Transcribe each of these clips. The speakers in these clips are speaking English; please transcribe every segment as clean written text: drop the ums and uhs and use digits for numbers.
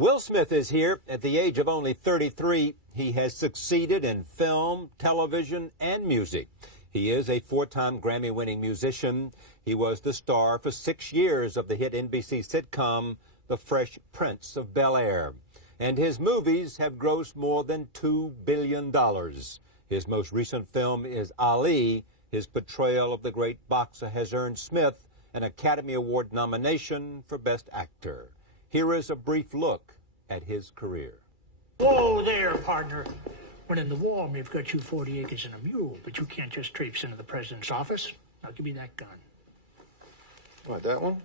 Will Smith is here. At the age of only 33, he has succeeded in film, television, and music. He is a four-time Grammy-winning musician. He was the star for 6 years of the hit NBC sitcom, The Fresh Prince of Bel-Air. And his movies have grossed more than $2 billion. His most recent film is Ali. His portrayal of the great boxer has earned Smith an Academy Award nomination for Best Actor. Here is a brief look at his career. Whoa there, partner. When in the war, may have got you 40 acres and a mule, but you can't just traipse into the president's office. Now give me that gun. What, that one?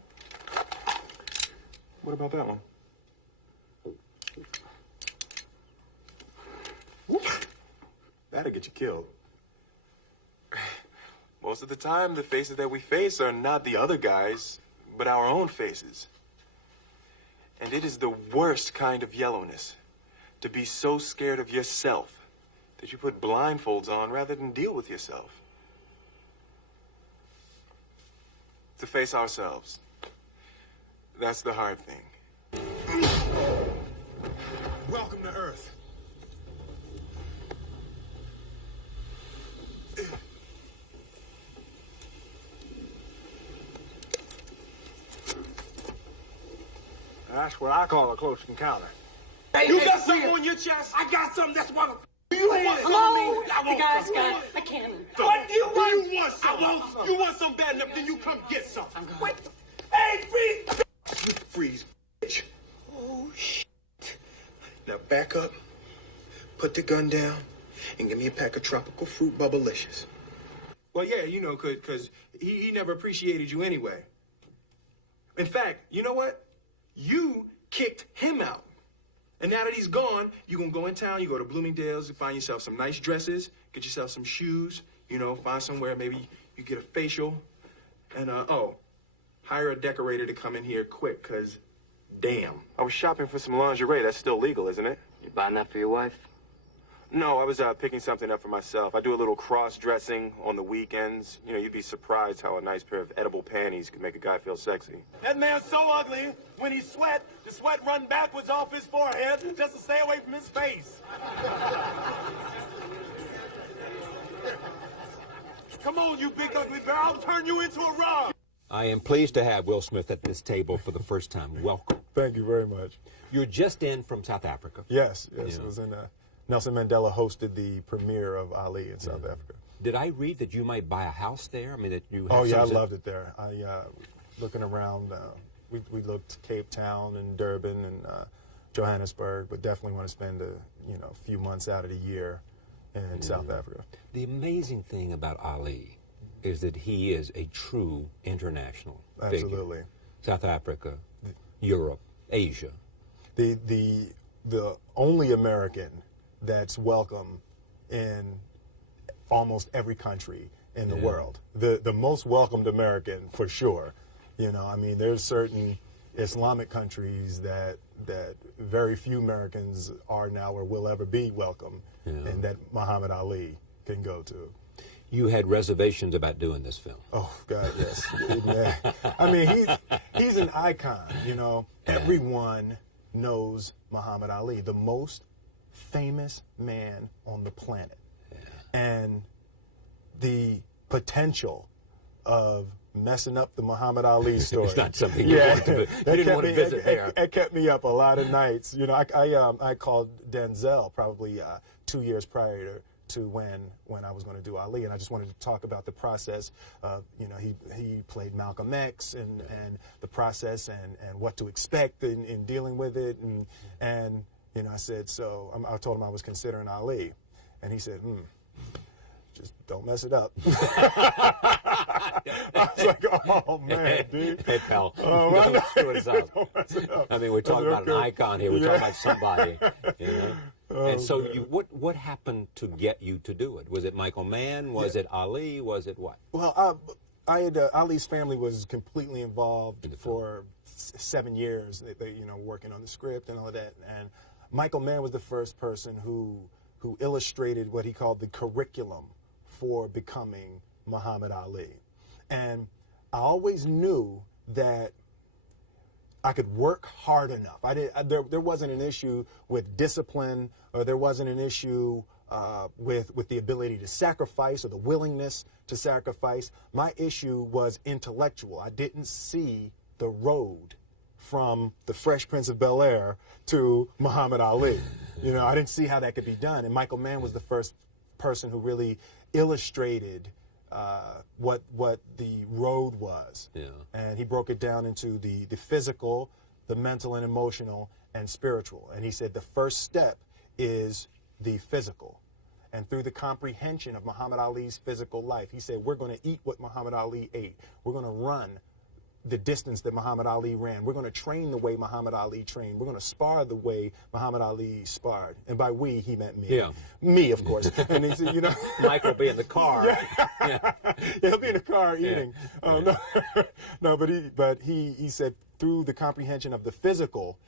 What about that one? That'll get you killed. Most of the time, the faces that we face are not the other guys, but our own faces. And it is the worst kind of yellowness, to be so scared of yourself that you put blindfolds on rather than deal with yourself. To face ourselves, that's the hard thing. Welcome to Earth. That's what I call a close encounter. You got something on your chest? I got something. That's what. You want something? Hello, the guy's got a cannon. What do you want? You want some? You want some bad enough? Then you come get some. I'm going. Wait. Hey, freeze! Freeze, bitch. Oh, shit. Now back up, put the gun down, and give me a pack of tropical fruit bubblicious. Well, yeah, you know, because he never appreciated you anyway. In fact, you know what? You kicked him out. And now that he's gone, you're going to go in town, you go to Bloomingdale's, you find yourself some nice dresses, get yourself some shoes, you know, find somewhere, maybe you get a facial. And, hire a decorator to come in here quick, because, damn. I was shopping for some lingerie. That's still legal, isn't it? You buying that for your wife? No, I was picking something up for myself. I do a little cross-dressing on the weekends. You know, you'd be surprised how a nice pair of edible panties could make a guy feel sexy. That man's so ugly, when he sweat, the sweat run backwards off his forehead just to stay away from his face. Come on, you big ugly bear, I'll turn you into a rug. I am pleased to have Will Smith at this table for the first time. Welcome. Thank you very much. You're just in from South Africa. Yes. It was in Nelson Mandela hosted the premiere of Ali in South Africa. Did I read that you might buy a house there? I mean, that you. Oh yeah, I loved it there. Looking around, we looked Cape Town and Durban and Johannesburg, but definitely want to spend a few months out of the year in South Africa. The amazing thing about Ali is that he is a true international Absolutely. figure. South Africa, Europe, Asia. The only American that's welcome in almost every country in the world. The most welcomed American for sure. You know, I mean, there's certain Islamic countries that very few Americans are now or will ever be welcome, and that Muhammad Ali can go to. You had reservations about doing this film. Oh God, yes. I mean, he's an icon. You know, everyone knows Muhammad Ali, the most famous man on the planet, and the potential of messing up the Muhammad Ali story. It's not something you didn't want to visit there. It kept me up a lot of nights. You know, I called Denzel probably 2 years prior to when I was going to do Ali, and I just wanted to talk about the process. He played Malcolm X and the process and what to expect in dealing with it, and I said, so I told him I was considering Ali, and he said, just don't mess it up. I was like, oh man, dude. Hey pal, don't screw this up. I mean, we're talking about an icon here. We're talking about somebody, you know. And so, what happened to get you to do it? Was it Michael Mann? Was it Ali? Was it what? Well, I had Ali's family was completely involved for 7 years. They working on the script and all of that. And Michael Mann was the first person who illustrated what he called the curriculum for becoming Muhammad Ali. And I always knew that I could work hard enough. There wasn't an issue with discipline, or there wasn't an issue with the ability to sacrifice or the willingness to sacrifice. My issue was intellectual. I didn't see the road from the Fresh Prince of Bel-Air to Muhammad Ali. You know, I didn't see how that could be done. And Michael Mann was the first person who really illustrated what the road was. Yeah. And he broke it down into the physical, the mental and emotional, and spiritual. And he said the first step is the physical. And through the comprehension of Muhammad Ali's physical life, he said, we're going to eat what Muhammad Ali ate. We're going to run the distance that Muhammad Ali ran. We're going to train the way Muhammad Ali trained. We're going to spar the way Muhammad Ali sparred. And by we, he meant me. Yeah. Me, of course. And he said, you know. Mike will be in the car. Yeah, he'll be in the car eating. No, but he said through the comprehension of the physical,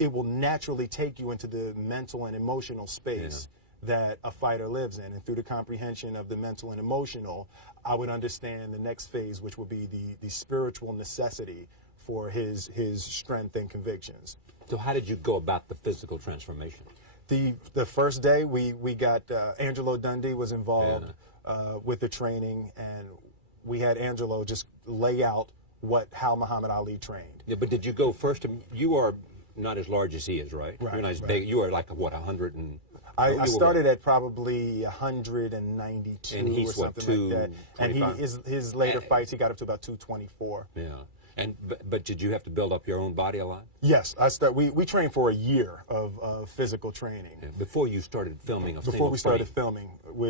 it will naturally take you into the mental and emotional space that a fighter lives in. And through the comprehension of the mental and emotional, I would understand the next phase, which would be the spiritual necessity for his strength and convictions. So how did you go about the physical transformation? The first day we got Angelo Dundee was involved with the training, and we had Angelo just lay out how Muhammad Ali trained. Yeah, but did you go first? You are not as large as he is, right? Right, You're not as right. big. You are like, what, 100 and... I started at probably 192 and he's or something like that. And his later fights, he got up to about 224. Yeah. But did you have to build up your own body a lot? Yes, we trained for a year of physical training. Yeah. Before you started filming Before we started filming,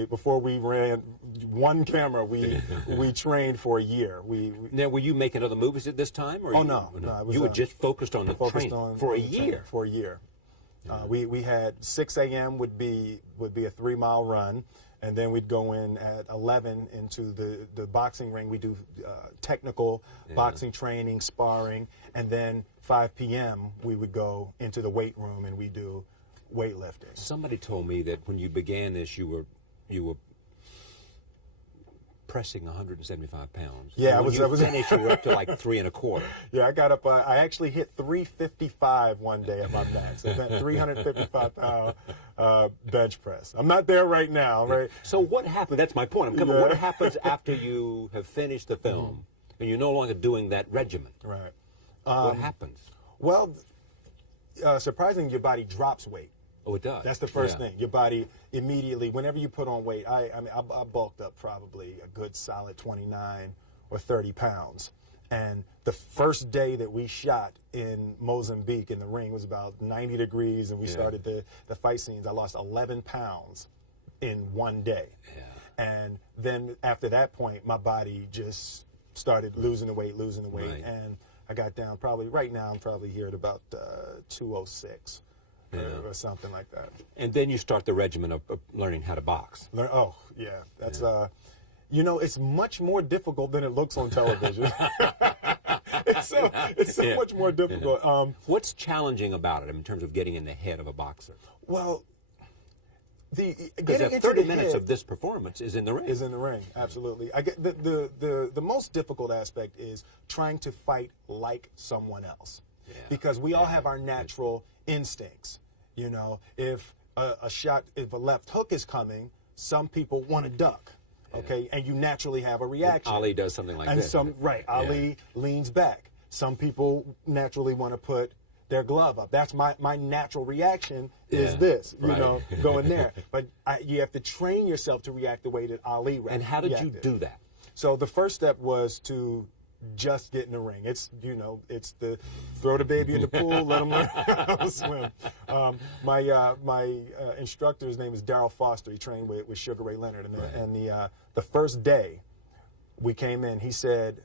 before we ran one camera, we trained for a year. Now, were you making other movies at this time? Or no. You were just focused on the training for a training year? For a year. We had 6 a.m. would be a 3-mile run, and then we'd go in at 11 into the boxing ring. We do technical boxing training, sparring, and then 5 p.m. we would go into the weight room and we do weightlifting. Somebody told me that when you began this, you were pressing 175 pounds. Yeah, when you finished, you were up to like 3 1/4. Yeah, I got up. I actually hit 355 one day at my max. So that 355-pound bench press. I'm not there right now, right? So what happened? That's my point. I'm coming. What happens after you have finished the film and you're no longer doing that regimen? Right. What happens? Well, surprisingly, your body drops weight. Oh, it does. That's the first thing. Your body immediately, whenever you put on weight, I bulked up probably a good solid 29 or 30 pounds. And the first day that we shot in Mozambique in the ring was about 90 degrees, and we started the fight scenes. I lost 11 pounds in one day. Yeah. And then after that point, my body just started losing the weight. Right. And I got down right now I'm probably here at about 206. Or something like that. And then you start the regimen of learning how to box. That's it's much more difficult than it looks on television. it's so much more difficult. What's challenging about it in terms of getting in the head of a boxer? Well, because 30 minutes of this performance is in the ring. Is in the ring, absolutely. I get the most difficult aspect is trying to fight like someone else, because we all have our natural instincts. You know, if a left hook is coming, some people want to duck. Okay, and you naturally have a reaction. Ali does something like this. Ali leans back. Some people naturally want to put their glove up. That's my natural reaction is this, going there. But you have to train yourself to react the way that Ali reacted. And how did you do that? So the first step was to just get in the ring. It's the throw the baby in the pool, let him learn how to swim. My instructor's name is Darryl Foster. He trained with Sugar Ray Leonard, and the first day we came in, he said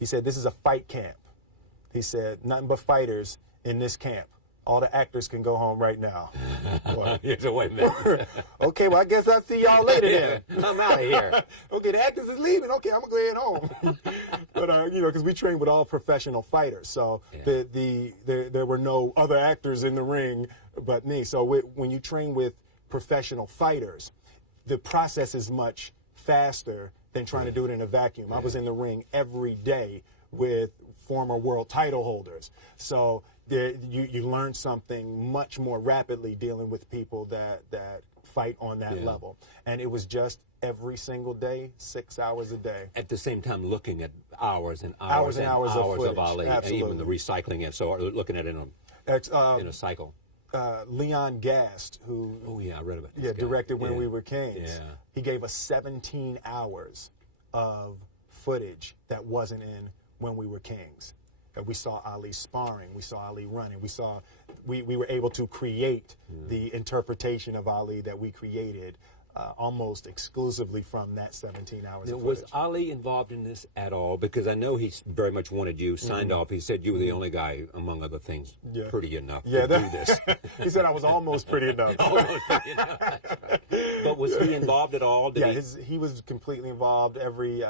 this is a fight camp. He said nothing but fighters in this camp. All the actors can go home right now. Well, wait a minute. Okay, well, I guess I'll see y'all later then. I'm out of here. Okay, the actors is leaving. Okay, I'm going to go home. But, because we train with all professional fighters. So there were no other actors in the ring but me. So when you train with professional fighters, the process is much faster than trying to do it in a vacuum. I was in the ring every day with former world title holders. So you learn something much more rapidly dealing with people that fight on that level. And it was just every single day, 6 hours a day. At the same time, looking at hours and Hours and hours of footage. Ali, and Absolutely. even the recycling it. So looking at it in a cycle. Leon Gast, who Oh yeah, I read about this guy. directed When Yeah. We Were Kings. Yeah. He gave us 17 hours of footage that wasn't in When We Were Kings. We saw Ali sparring, we saw Ali running, we were able to create the interpretation of Ali that we created almost exclusively from that 17 hours Now, of was footage. Ali involved in this at all? Because I know he very much wanted you signed off. He said you were the only guy, among other things, Yeah. pretty enough Yeah, to do this. he said I was almost pretty enough. Almost pretty enough. That's right. But was he involved at all? Did He was completely involved. Every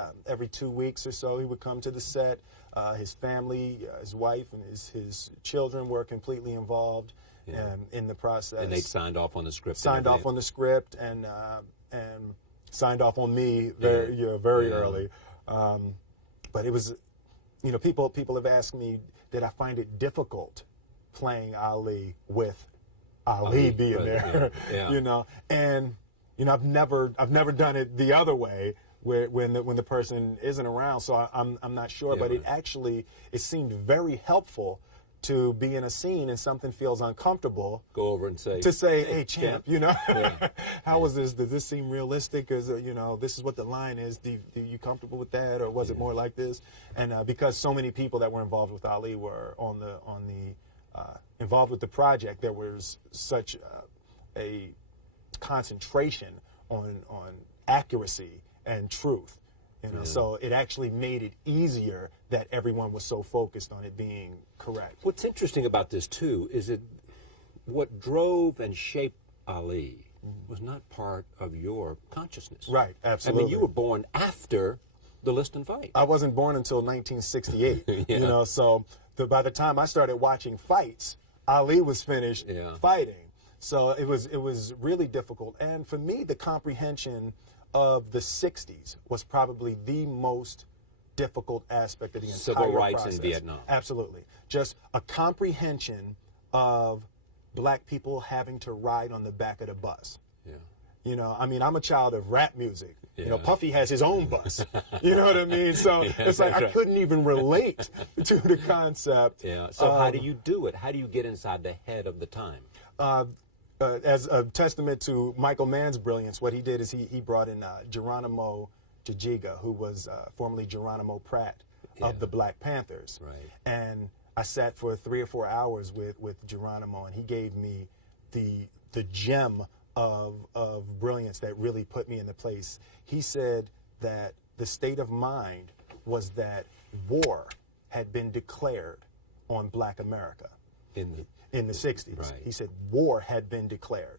2 weeks or so, he would come to the set. His family, his wife, and his children were completely involved in the process. And they signed off on the script. Signed off on the script and signed off on me very early. But it was, people have asked me, did I find it difficult playing Ali with Ali being right, there? yeah. And I've never done it the other way, where when the person isn't around. So I'm not sure, but it seemed very helpful to be in a scene and something feels uncomfortable. Go over and say, Hey, champ, how was this? Does this seem realistic? Is this is what the line is. Do you comfortable with that, or was it more like this? And because so many people that were involved with Ali were involved with the project, there was such a concentration on accuracy and truth. So it actually made it easier that everyone was so focused on it being correct. What's interesting about this, too, is that what drove and shaped Ali was not part of your consciousness. Right, absolutely. I mean, you were born after the List and Fight. I wasn't born until 1968, so by the time I started watching fights, Ali was finished fighting. So it was really difficult. And for me, the comprehension of the 60s was probably the most difficult aspect of the entire Civil rights process. in Vietnam. Absolutely. Just a comprehension of black people having to ride on the back of the bus. Yeah. I'm a child of rap music. Yeah. Puffy has his own bus. You know what I mean? So it's like I couldn't even relate to the concept. Yeah. So how do you do it? How do you get inside the head of the time? As a testament to Michael Mann's brilliance, what he did is he brought in Geronimo Jajiga, who was formerly Geronimo Pratt of the Black Panthers. Right. And I sat for 3 or 4 hours with Geronimo, and he gave me the gem of brilliance that really put me in the place. He said that the state of mind was that war had been declared on Black America in the 60s. Right. He said war had been declared.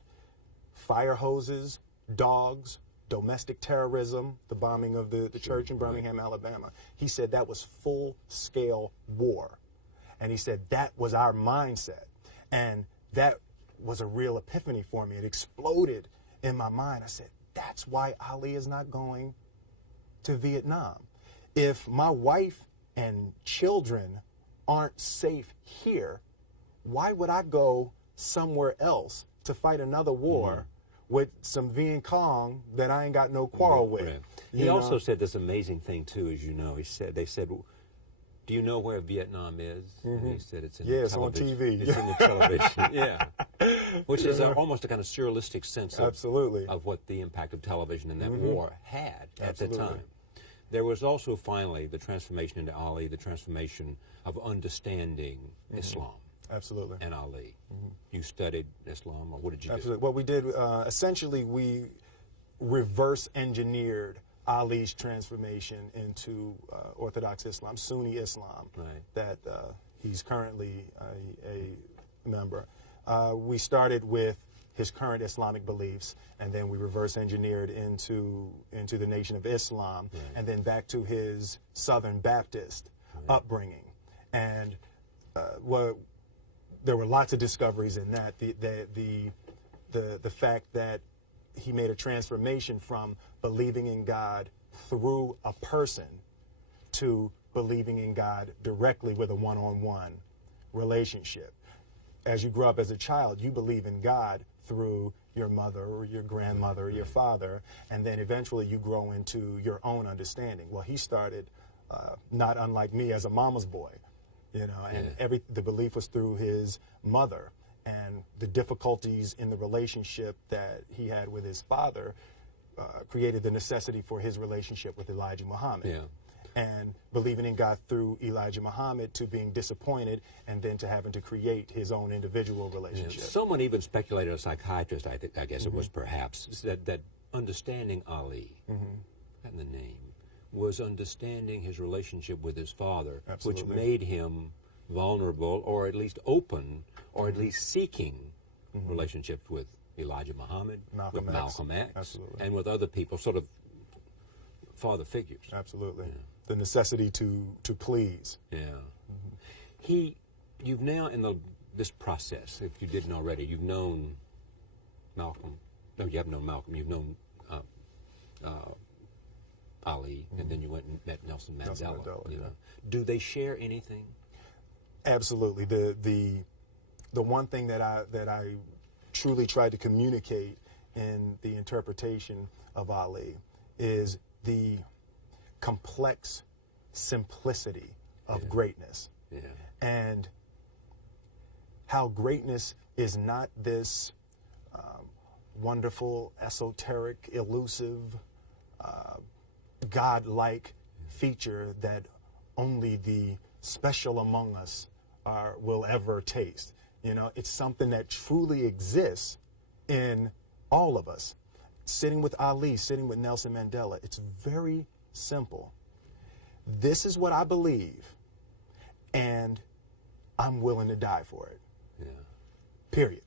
Fire hoses, dogs, domestic terrorism, the bombing of the church in Birmingham, Alabama. He said that was full-scale war. And he said that was our mindset. And that was a real epiphany for me. It exploded in my mind. I said, that's why Ali is not going to Vietnam. If my wife and children aren't safe here, why would I go somewhere else to fight another war with some Viet Cong that I ain't got no quarrel with? Right. He also said this amazing thing, too, as you know. They said, do you know where Vietnam is? And he said, it's in the it's on television. TV. It's in the television, yeah. Which is almost a kind of surrealistic sense of what the impact of television in that war had at the time. There was also, finally, the transformation into Ali, the transformation of understanding Islam. Absolutely. And Ali. You studied Islam, or what did you Absolutely. do? What we did, essentially, we reverse engineered Ali's transformation into Orthodox Islam, Sunni Islam, that he's currently a member. We started with his current Islamic beliefs, and then we reverse engineered into the Nation of Islam, and then back to his Southern Baptist upbringing. And there were lots of discoveries in that. The fact that he made a transformation from believing in God through a person to believing in God directly with a one-on-one relationship. As you grow up as a child, you believe in God through your mother or your grandmother or your father, and then eventually you grow into your own understanding. Well, he started not unlike me as a mama's boy, you know, and the belief was through his mother, and the difficulties in the relationship that he had with his father created the necessity for his relationship with Elijah Muhammad. Yeah. And believing in God through Elijah Muhammad to being disappointed and then to having to create his own individual relationship. Yeah. Someone even speculated, a psychiatrist, I guess it was perhaps, that understanding Ali, and the name, was understanding his relationship with his father, Absolutely. which made him vulnerable, or at least open, or at least seeking relationships with Elijah Muhammad, Malcolm with X. Malcolm X, Absolutely. and with other people, sort of father figures. Absolutely. The necessity to please. Yeah. You've now, in this process, if you didn't already, you've known Malcolm. No, you haven't known Malcolm. You've known Ali, and then you went and met Nelson Mandela. Nelson Mandela, you yeah. know. Do they share anything? Absolutely. The one thing that I truly tried to communicate in the interpretation of Ali is the complex simplicity of greatness. Yeah. And how greatness is not this wonderful, esoteric, elusive, God-like feature that only the special among us will ever taste. You know, it's something that truly exists in all of us. Sitting with Ali, sitting with Nelson Mandela, it's very simple. This is what I believe, and I'm willing to die for it. Yeah. Period.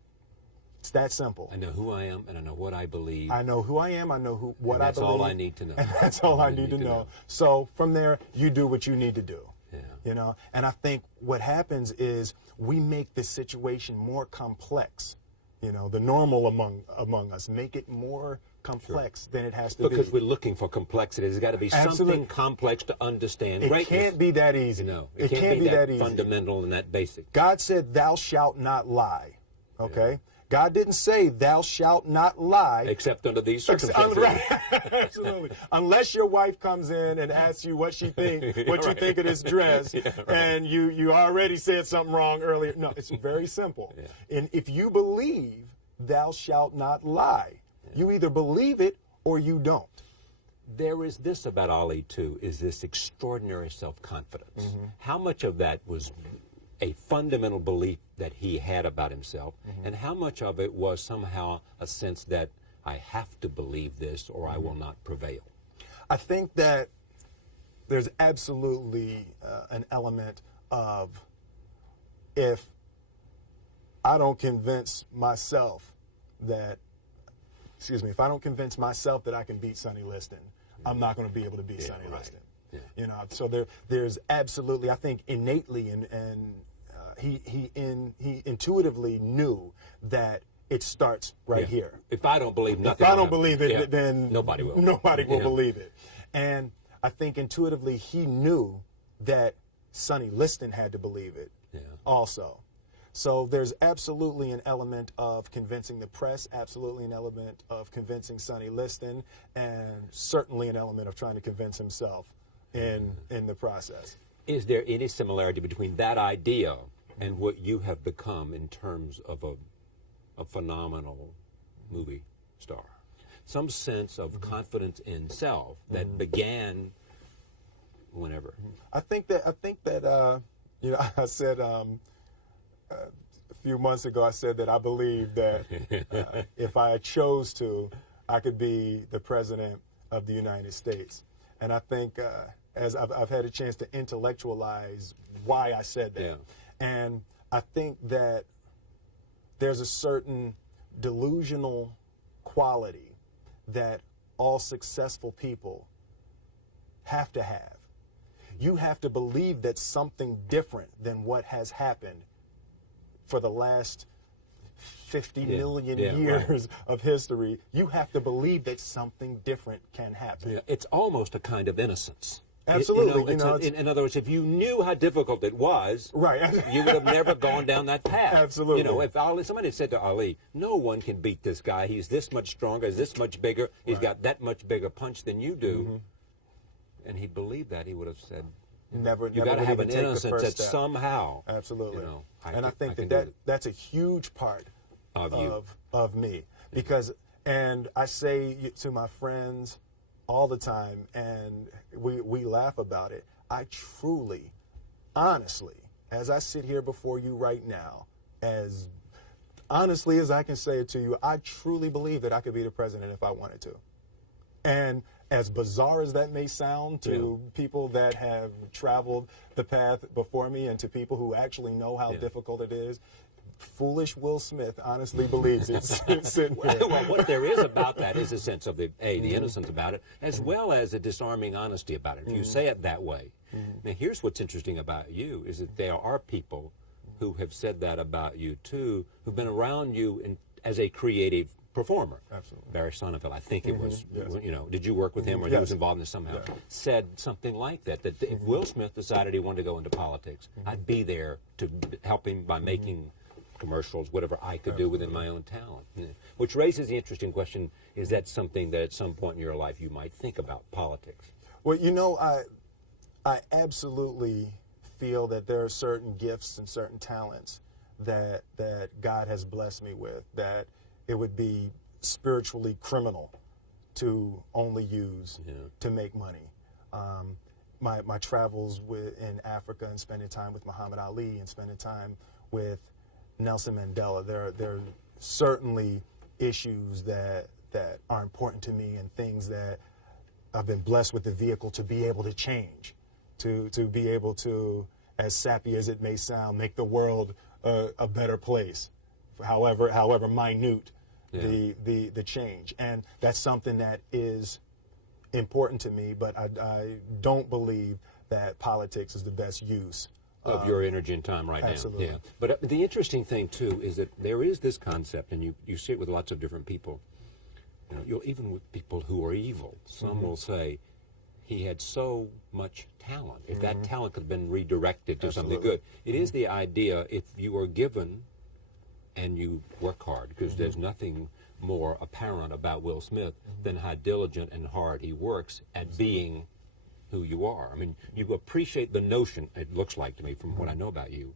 It's that simple. I know who I am, and I know what I believe. I know who I am. I know what I believe. That's all I need to know. And that's all I need to know. So from there, you do what you need to do. Yeah. You know, and I think what happens is we make this situation more complex. You know, the normal among us make it more complex than it has to be. Because we're looking for complexity. There's got to be something complex to understand. It Greatness. can't be that easy. No, it can't be that easy. Fundamental and that basic. God said, "Thou shalt not lie." Okay. Yeah. God didn't say, "Thou shalt not lie." Except under these circumstances. Absolutely. Unless your wife comes in and asks you what you think of this dress, and you already said something wrong earlier. No, it's very simple. Yeah. And if you believe, "Thou shalt not lie," you either believe it or you don't. There is this about Ali, too, is this extraordinary self-confidence. How much of that was a fundamental belief that he had about himself, and how much of it was somehow a sense that I have to believe this or I will not prevail? I think that there's absolutely an element of, if I don't convince myself that, if I don't convince myself that I can beat Sonny Liston, I'm not going to be able to beat Sonny Liston. Yeah. You know, so there's absolutely, I think innately, and he intuitively knew that it starts right here. If I don't believe nothing, if I don't believe it, then nobody will. Nobody will believe it. And I think intuitively he knew that Sonny Liston had to believe it also. So there's absolutely an element of convincing the press, absolutely an element of convincing Sonny Liston, and certainly an element of trying to convince himself in the process. Is there any similarity between that idea and what you have become in terms of a phenomenal movie star? Some sense of confidence in self that began whenever. I think that you know, I said a few months ago, I said that I believe that if I chose to, I could be the president of the United States. And I think as I've had a chance to intellectualize why I said that. Yeah. And I think that there's a certain delusional quality that all successful people have to have. You have to believe that something different than what has happened for the last 50 million years of history. You have to believe that something different can happen. Yeah. It's almost a kind of innocence. Absolutely. In other words, if you knew how difficult it was, right, you would have never gone down that path. Absolutely. You know, if somebody had said to Ali, "No one can beat this guy. He's this much stronger. He's this much bigger. He's got that much bigger punch than you do," and he believed that, he would have said, Never. You got to have an take the innocence first that step. somehow. Absolutely. You know, I think can that's a huge part of me, because, and I say to my friends all the time, and we laugh about it. I truly, honestly, as I sit here before you right now, as honestly as I can say it to you, I truly believe that I could be the president if I wanted to. And as bizarre as that may sound to people that have traveled the path before me, and to people who actually know how difficult it is, foolish Will Smith honestly believes it's sitting here. Well, what there is about that is a sense of the innocence about it, as well as a disarming honesty about it, if you say it that way. Now, here's what's interesting about you, is that there are people who have said that about you, too, who've been around you as a creative performer. Absolutely. Barry Sonnenfeld, I think it was, you know, did you work with him, or he Yes. was involved in this somehow, said something like that, that if Will Smith decided he wanted to go into politics, I'd be there to help him by making commercials, whatever I could do within my own talent. Yeah. Which raises the interesting question, is that something that at some point in your life you might think about, politics? Well, you know, I absolutely feel that there are certain gifts and certain talents that God has blessed me with, that it would be spiritually criminal to only use to make money. My travels in Africa, and spending time with Muhammad Ali, and spending time with Nelson Mandela, there are certainly issues that are important to me, and things that I've been blessed with the vehicle to be able to change, to be able to, as sappy as it may sound, make the world a better place, however minute the change. And that's something that is important to me, but I don't believe that politics is the best use of your energy and time right absolutely. now. Yeah. But the interesting thing, too, is that there is this concept, and you see it with lots of different people, even with people who are evil. Some will say, he had so much talent. If that talent could have been redirected to something good. It is the idea, if you are given and you work hard, because there's nothing more apparent about Will Smith than how diligent and hard he works at being who you are. I mean, you appreciate the notion, it looks like to me from what I know about you,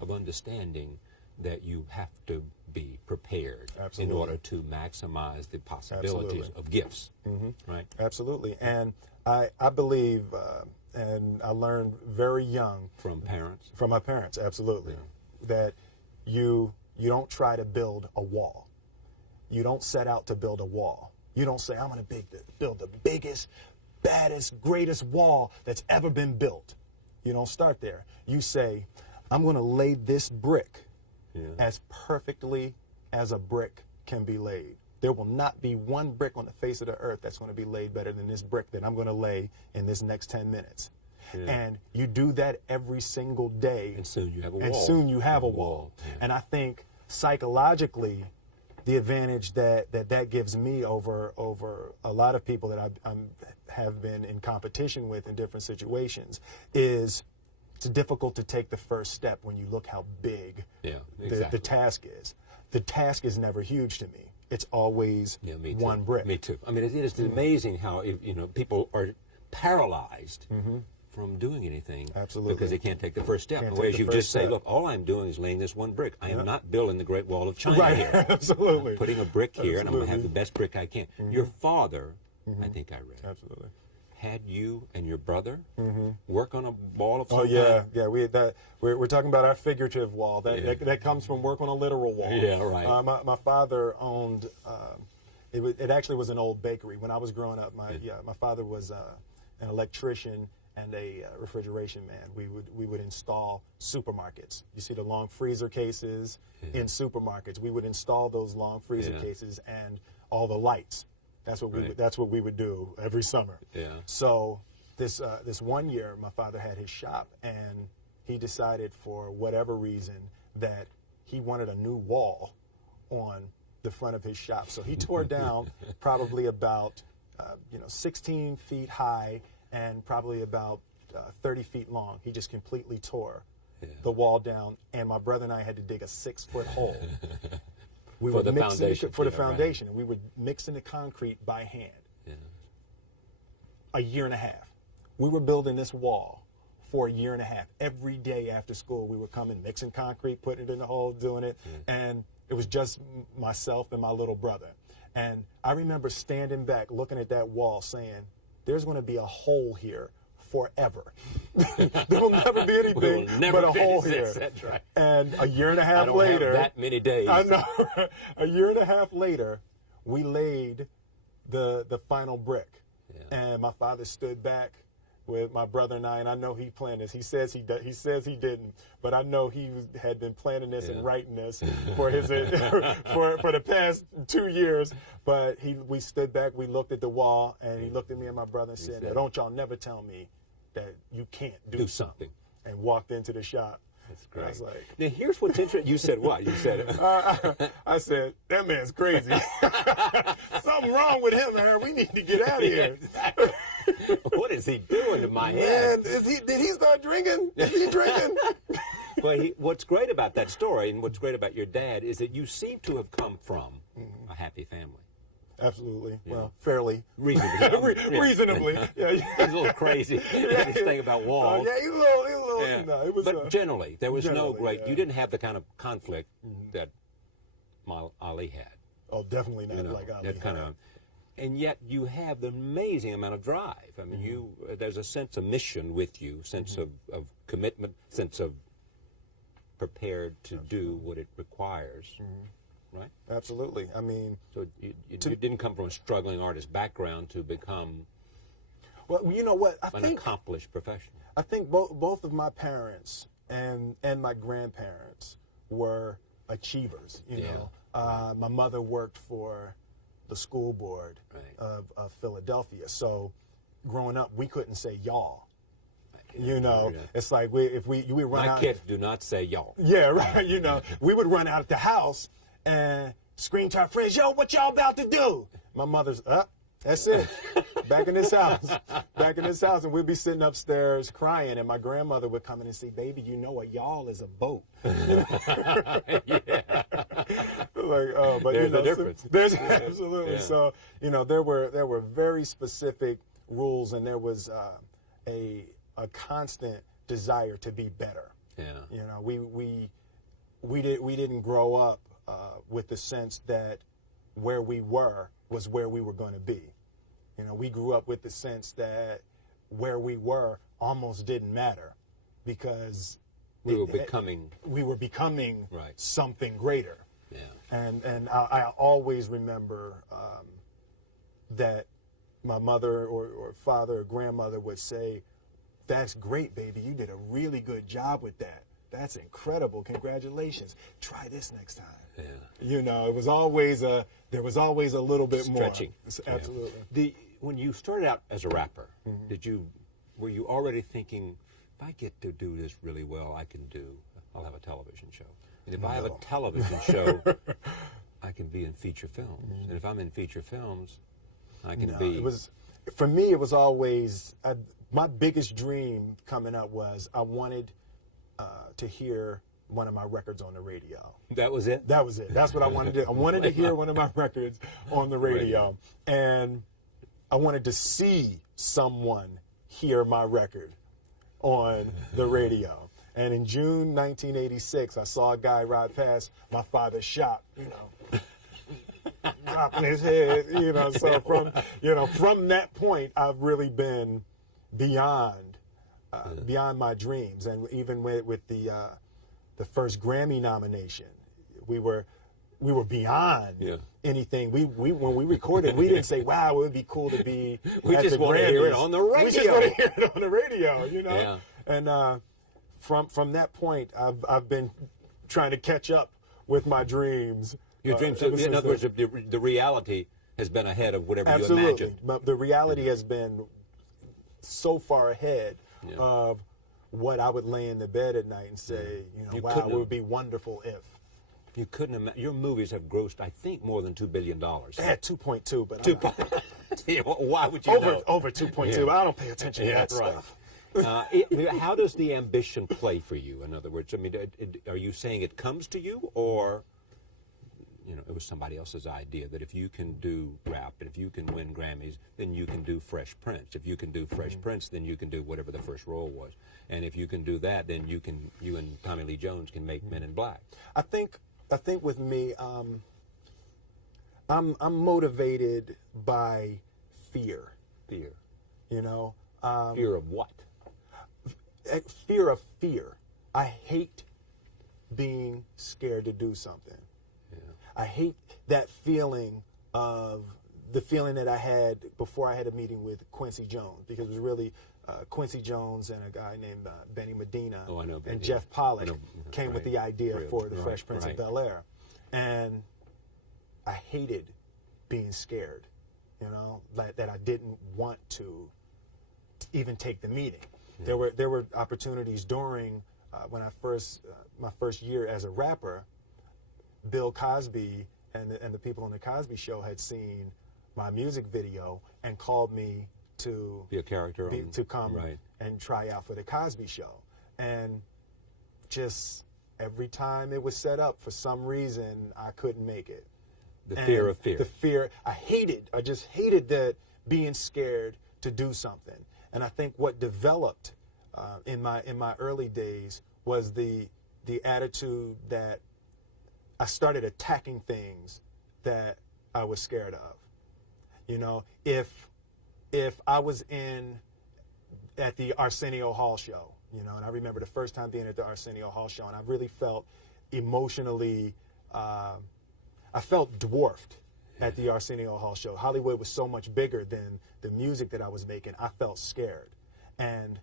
of understanding that you have to be prepared in order to maximize the possibilities of gifts, right? Absolutely. And I believe, and I learned very young. From parents? From my parents, absolutely. That you don't try to build a wall. You don't set out to build a wall. You don't say, I'm going to build the biggest, baddest, greatest wall that's ever been built. You don't start there. You say, I'm going to lay this brick as perfectly as a brick can be laid. There will not be one brick on the face of the earth that's going to be laid better than this brick that I'm going to lay in this next 10 minutes. And you do that every single day. And soon you have a wall. And soon you have a wall. And I think psychologically, the advantage that gives me over a lot of people that I have been in competition with in different situations is it's difficult to take the first step when you look how big the task is. The task is never huge to me. It's always one brick. Me too. I mean, it is amazing how people are paralyzed from doing anything. Absolutely. Because they can't take the first step. Whereas you just say, look, all I'm doing is laying this one brick. I am not building the Great Wall of China here. Absolutely. I'm putting a brick here, and I'm going to have the best brick I can. Your father, I think I read, absolutely, had you and your brother work on a wall of some kind? kind? We're talking about our figurative wall. That comes from work on a literal wall. Yeah, right. My father owned. It actually was an old bakery when I was growing up. My father was an electrician and a refrigeration man. We would install supermarkets. You see the long freezer cases in supermarkets. We would install those long freezer cases and all the lights. That's what we would do every summer. Yeah. So this one year, my father had his shop, and he decided for whatever reason that he wanted a new wall on the front of his shop. So he tore down probably about 16 feet high and probably about 30 feet long. He just completely tore the wall down, and my brother and I had to dig a 6-foot hole. We For the foundation. For the Yeah, foundation, and we would mix in the concrete by hand. Yeah. A year and a half. We were building this wall for a year and a half. Every day after school, we were coming, mixing concrete, putting it in the hole, doing it, and it was just myself and my little brother. And I remember standing back, looking at that wall, saying, "There's going to be a hole here forever. There will never be anything but a hole here." That's right. And a year and a half I don't later, have that many days. I know. A year and a half later, we laid the final brick, and my father stood back with my brother and I know he planned this. He says he didn't, but I know he had been planning this and writing this for his for the past 2 years. But we stood back, we looked at the wall, and he looked at me and my brother and said, "Now, don't y'all never tell me that you can't do something." And walked into the shop. That's great. I was like, now here's what's interesting. You said what? You said I said, "That man's crazy. Something wrong with him, man. We need to get out of here." what is he doing in my head? Man, did he start drinking? Is he drinking? Well, what's great about that story and what's great about your dad is that you seem to have come from a happy family. Absolutely. Yeah. Well, fairly. Reasonably. Reasonably. Yeah. He's a little crazy. This thing about walls. Yeah, he's a little. Yeah. No, it was, but generally, there was no great. Yeah. You didn't have the kind of conflict that Ali had. Oh, definitely not like Ali that kind of. And yet you have the amazing amount of drive. I mean, there's a sense of mission with you, sense of commitment, sense of prepared to do what it requires. Right? Absolutely. I mean, so you didn't come from a struggling artist background to become well, you know what? an accomplished professional. I think both of my parents and my grandparents were achievers. You know, my mother worked for the school board of Philadelphia, so growing up, we couldn't say y'all. You know, it's like we run out. My kids do not say y'all. Yeah, right. You know, we would run out of the house and scream to our friends, "Yo, what y'all about to do?" My mother's up. That's it. Back in this house. Back in this house. And we'd be sitting upstairs crying, and my grandmother would come in and say, "Baby, you know a y'all is a boat." Like, oh, but there's you know, a difference. There's absolutely. So, you know, there were very specific rules, and there was a constant desire to be better. Yeah. You know, we didn't grow up with the sense that where we were was where we were going to be. You know, we grew up with the sense that where we were almost didn't matter because we were becoming right. Something greater. Yeah. And I always remember that my mother or father or grandmother would say, "That's great, baby. You did a really good job with that. That's incredible. Congratulations. Try this next time." Yeah. You know, there was always a little bit stretching. More. Absolutely. When you started out as a rapper, were you already thinking, if I get to do this really well, I'll have a television show. And if I have a television show, I can be in feature films. And if I'm in feature films, I can be. For me, it was always my biggest dream coming up was I wanted to hear one of my records on the radio. That was it? That was it. That's what I wanted to do. I wanted to hear one of my records on the radio. And I wanted to see someone hear my record on the radio. And in June 1986, I saw a guy ride past my father's shop, you know, dropping his head, you know. So from that point, I've really been beyond my dreams. And even with the first Grammy nomination, we were beyond anything. We when we recorded, we didn't say, "Wow, it would be cool to be." We at just the want to Grammys. hear it on the radio. We just want to hear it on the radio, you know. Yeah. And from that point, I've been trying to catch up with my dreams. Your dreams, in other words, the reality has been ahead of whatever you absolutely. imagined. But the reality has been so far ahead of what I would lay in the bed at night and say, you know, wow, it would be wonderful if. You couldn't imagine. Your movies have grossed, I think, more than $2 billion. I had 2.2, but Why would you know? over 2.2. I don't pay attention to that right. stuff. How does the ambition play for you? In other words, I mean, are you saying it comes to you, or it was somebody else's idea that if you can do rap and if you can win Grammys, then you can do Fresh Prince. If you can do Fresh Prince, then you can do whatever the first role was. And if you can do that, then you and Tommy Lee Jones can make Men in Black. I think with me, I'm motivated by fear. Fear. Fear of what? Fear of fear. I hate being scared to do something. Yeah. I hate that feeling of the feeling that I had before I had a meeting with Quincy Jones, because it was really Quincy Jones and a guy named Benny Medina and Jeff Pollack came with the idea for the Fresh Prince of Bel-Air. And I hated being scared, that I didn't want to even take the meeting. There were opportunities during when my first year as a rapper. Bill Cosby and the people on the Cosby Show had seen my music video and called me to be a character to come and try out for the Cosby Show. And just every time it was set up, for some reason I couldn't make it. The fear of fear. The fear. I just hated that, being scared to do something. And I think what developed in my early days was the attitude that I started attacking things that I was scared of. If I was at the Arsenio Hall show, and I remember the first time being at the Arsenio Hall show, and I really felt emotionally, I felt dwarfed at the Arsenio Hall show. Hollywood was so much bigger than the music that I was making. I felt scared. And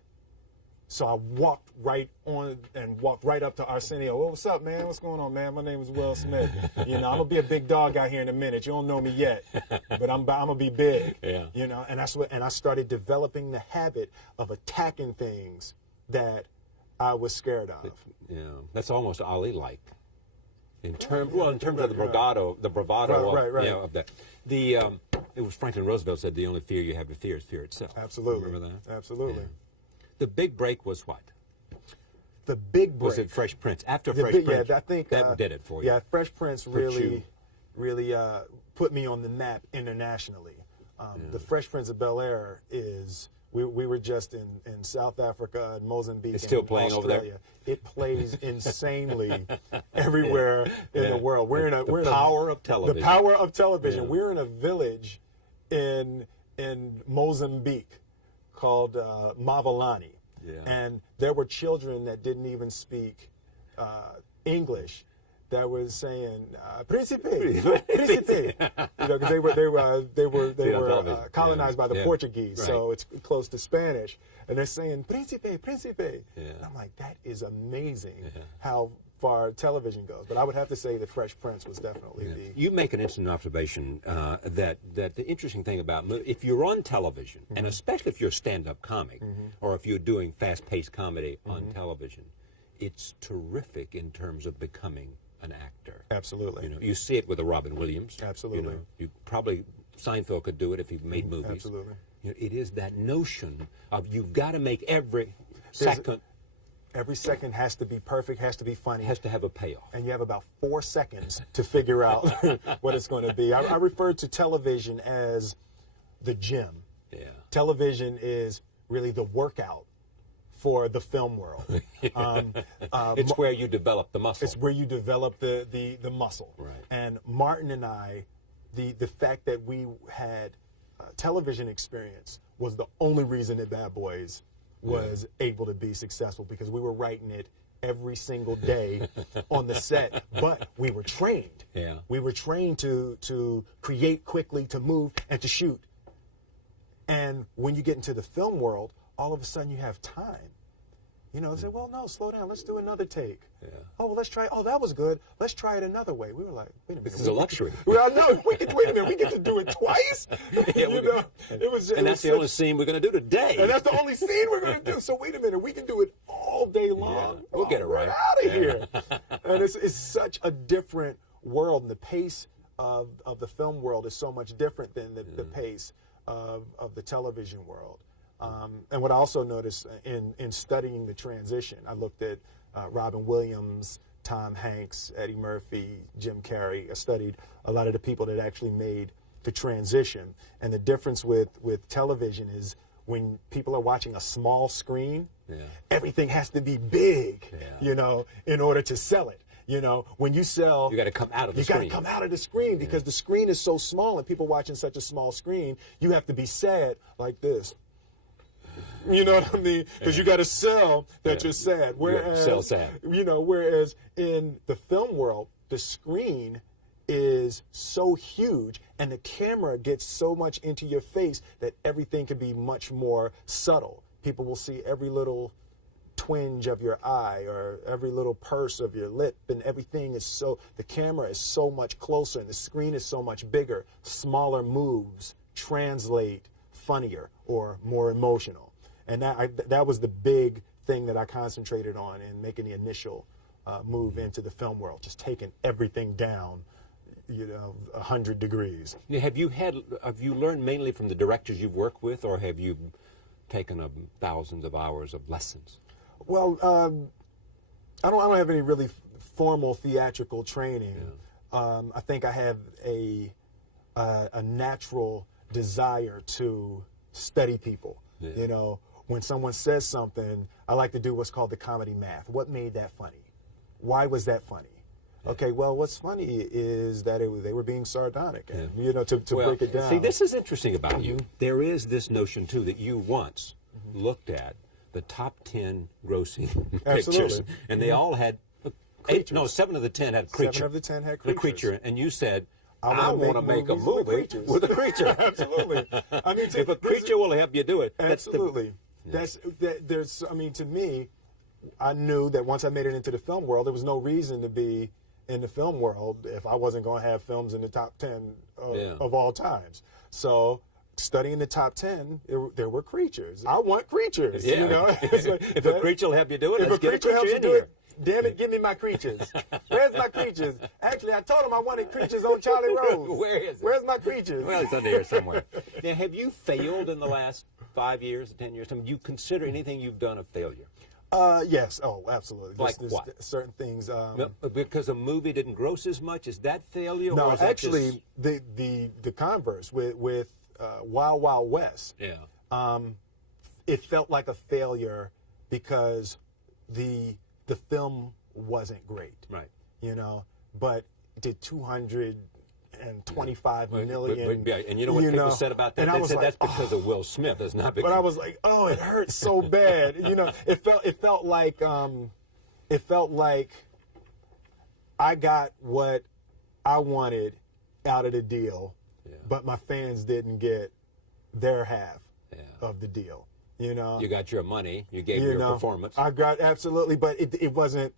so I walked right up to Arsenio. "Oh, what's up, man? What's going on, man? My name is Will Smith. I'm going to be a big dog out here in a minute. You don't know me yet, but I'm going to be big." Yeah. And I started developing the habit of attacking things that I was scared of. Yeah. That's almost Ali-like. In terms of the bravado, of that. It was Franklin Roosevelt said, "The only fear you have to fear is fear itself." Absolutely. Remember that? Absolutely. Yeah. The big break was what? The big break. Was it Fresh Prince? After Fresh Prince, yeah, I think that did it for you. Yeah, Fresh Prince really put me on the map internationally. The Fresh Prince of Bel-Air is, we were just in South Africa and Mozambique. It's still and playing Australia. over there? It plays insanely everywhere in the world. The power of television. The power of television. Yeah. We're in a village in Mozambique called Mavalani. Yeah. And there were children that didn't even speak English that was saying "Príncipe, Príncipe," because they were colonized by the Portuguese, so it's close to Spanish, and they're saying "Príncipe, Príncipe." Yeah. And I'm like, that is amazing how far television goes. But I would have to say that Fresh Prince was definitely the. You make an interesting observation that the interesting thing about if you're on television, and especially if you're a stand-up comic, or if you're doing fast-paced comedy on television, it's terrific in terms of becoming an actor. Absolutely. You see it with a Robin Williams. Absolutely. You probably Seinfeld could do it if he made movies. Absolutely. It is that notion of you've got to make every second. Every second has to be perfect, has to be funny. Has to have a payoff. And you have about 4 seconds to figure out what it's going to be. I refer to television as the gym. Yeah. Television is really the workout for the film world. It's where you develop the muscle. It's where you develop the muscle. Right. And Martin and I, the fact that we had television experience was the only reason that Bad Boys was able to be successful, because we were writing it every single day on the set, but we were trained. Yeah. We were trained to create quickly, to move, and to shoot. And when you get into the film world, all of a sudden you have time. They say, "Well, no, slow down. Let's do another take." Yeah. "Oh, well, let's try. Oh, that was good. Let's try it another way." We were like, "Wait a minute. This is a luxury." Well, no, wait a minute. We get to do it twice. That's the only scene we're going to do today. And that's the only scene we're going to do. So wait a minute. We can do it all day long. Yeah. We'll get it right. We're out of here. And it's such a different world, and the pace of the film world is so much different than the pace of the television world. And what I also noticed in studying the transition, I looked at Robin Williams, Tom Hanks, Eddie Murphy, Jim Carrey. I studied a lot of the people that actually made the transition. And the difference with television is when people are watching a small screen, everything has to be big, you know, in order to sell it. You know, when you sell, you got to come out of the screen. You got to come out of the screen because the screen is so small, and people watching such a small screen, you have to be sad like this. You know what I mean? Because you got to sell that you're sad. Whereas, sell sad. You know, whereas in the film world, the screen is so huge and the camera gets so much into your face that everything can be much more subtle. People will see every little twinge of your eye or every little purse of your lip, and everything is so, the camera is so much closer and the screen is so much bigger. Smaller moves translate funnier or more emotional. And that was the big thing that I concentrated on in making the initial move into the film world, just taking everything down, you know, 100 degrees. Now, have you learned mainly from the directors you've worked with, or have you taken thousands of hours of lessons? Well, I don't have any really formal theatrical training. I think I have a natural desire to study people. You know, when someone says something, I like to do what's called the comedy math. What made that funny? Why was that funny? Okay, well, what's funny is that they were being sardonic, and you know, to break it down. See, this is interesting about you. There is this notion too that you once looked at the top 10 grossing pictures, and they all had 7 of the 10 had creature. 7 of the 10 had the creatures. creature, and you said, I want to make a movie with a creature. Absolutely. I mean, if a creature will help you do it. Absolutely. There's. I mean, to me, I knew that once I made it into the film world, there was no reason to be in the film world if I wasn't going to have films in the top 10 of all times. So, studying the top 10, there were creatures. I want creatures. You know, if a creature will help you do it, if let's a creature helps you do it, damn it, give me my creatures. Where's my creatures? Actually, I told him I wanted creatures on Charlie Rose. Where is it? Where's my creatures? Well, it's under here somewhere. Now, have you failed in the last 5 years, 10 years? I mean, do you consider anything you've done a failure? Yes. Oh, absolutely. Like there's what? Certain things. Because a movie didn't gross as much, is that failure? No, or is that actually, the converse with Wild Wild West. It felt like a failure because the film wasn't great. Right. You know, but it did 225 million. And you know what people said about that? They said like, that's because of Will Smith. It's not because. But I was like, oh, it hurts so bad. You know, it felt like I got what I wanted out of the deal, but my fans didn't get their half of the deal. You know, you got your money. You gave your performance. I got absolutely, but it wasn't.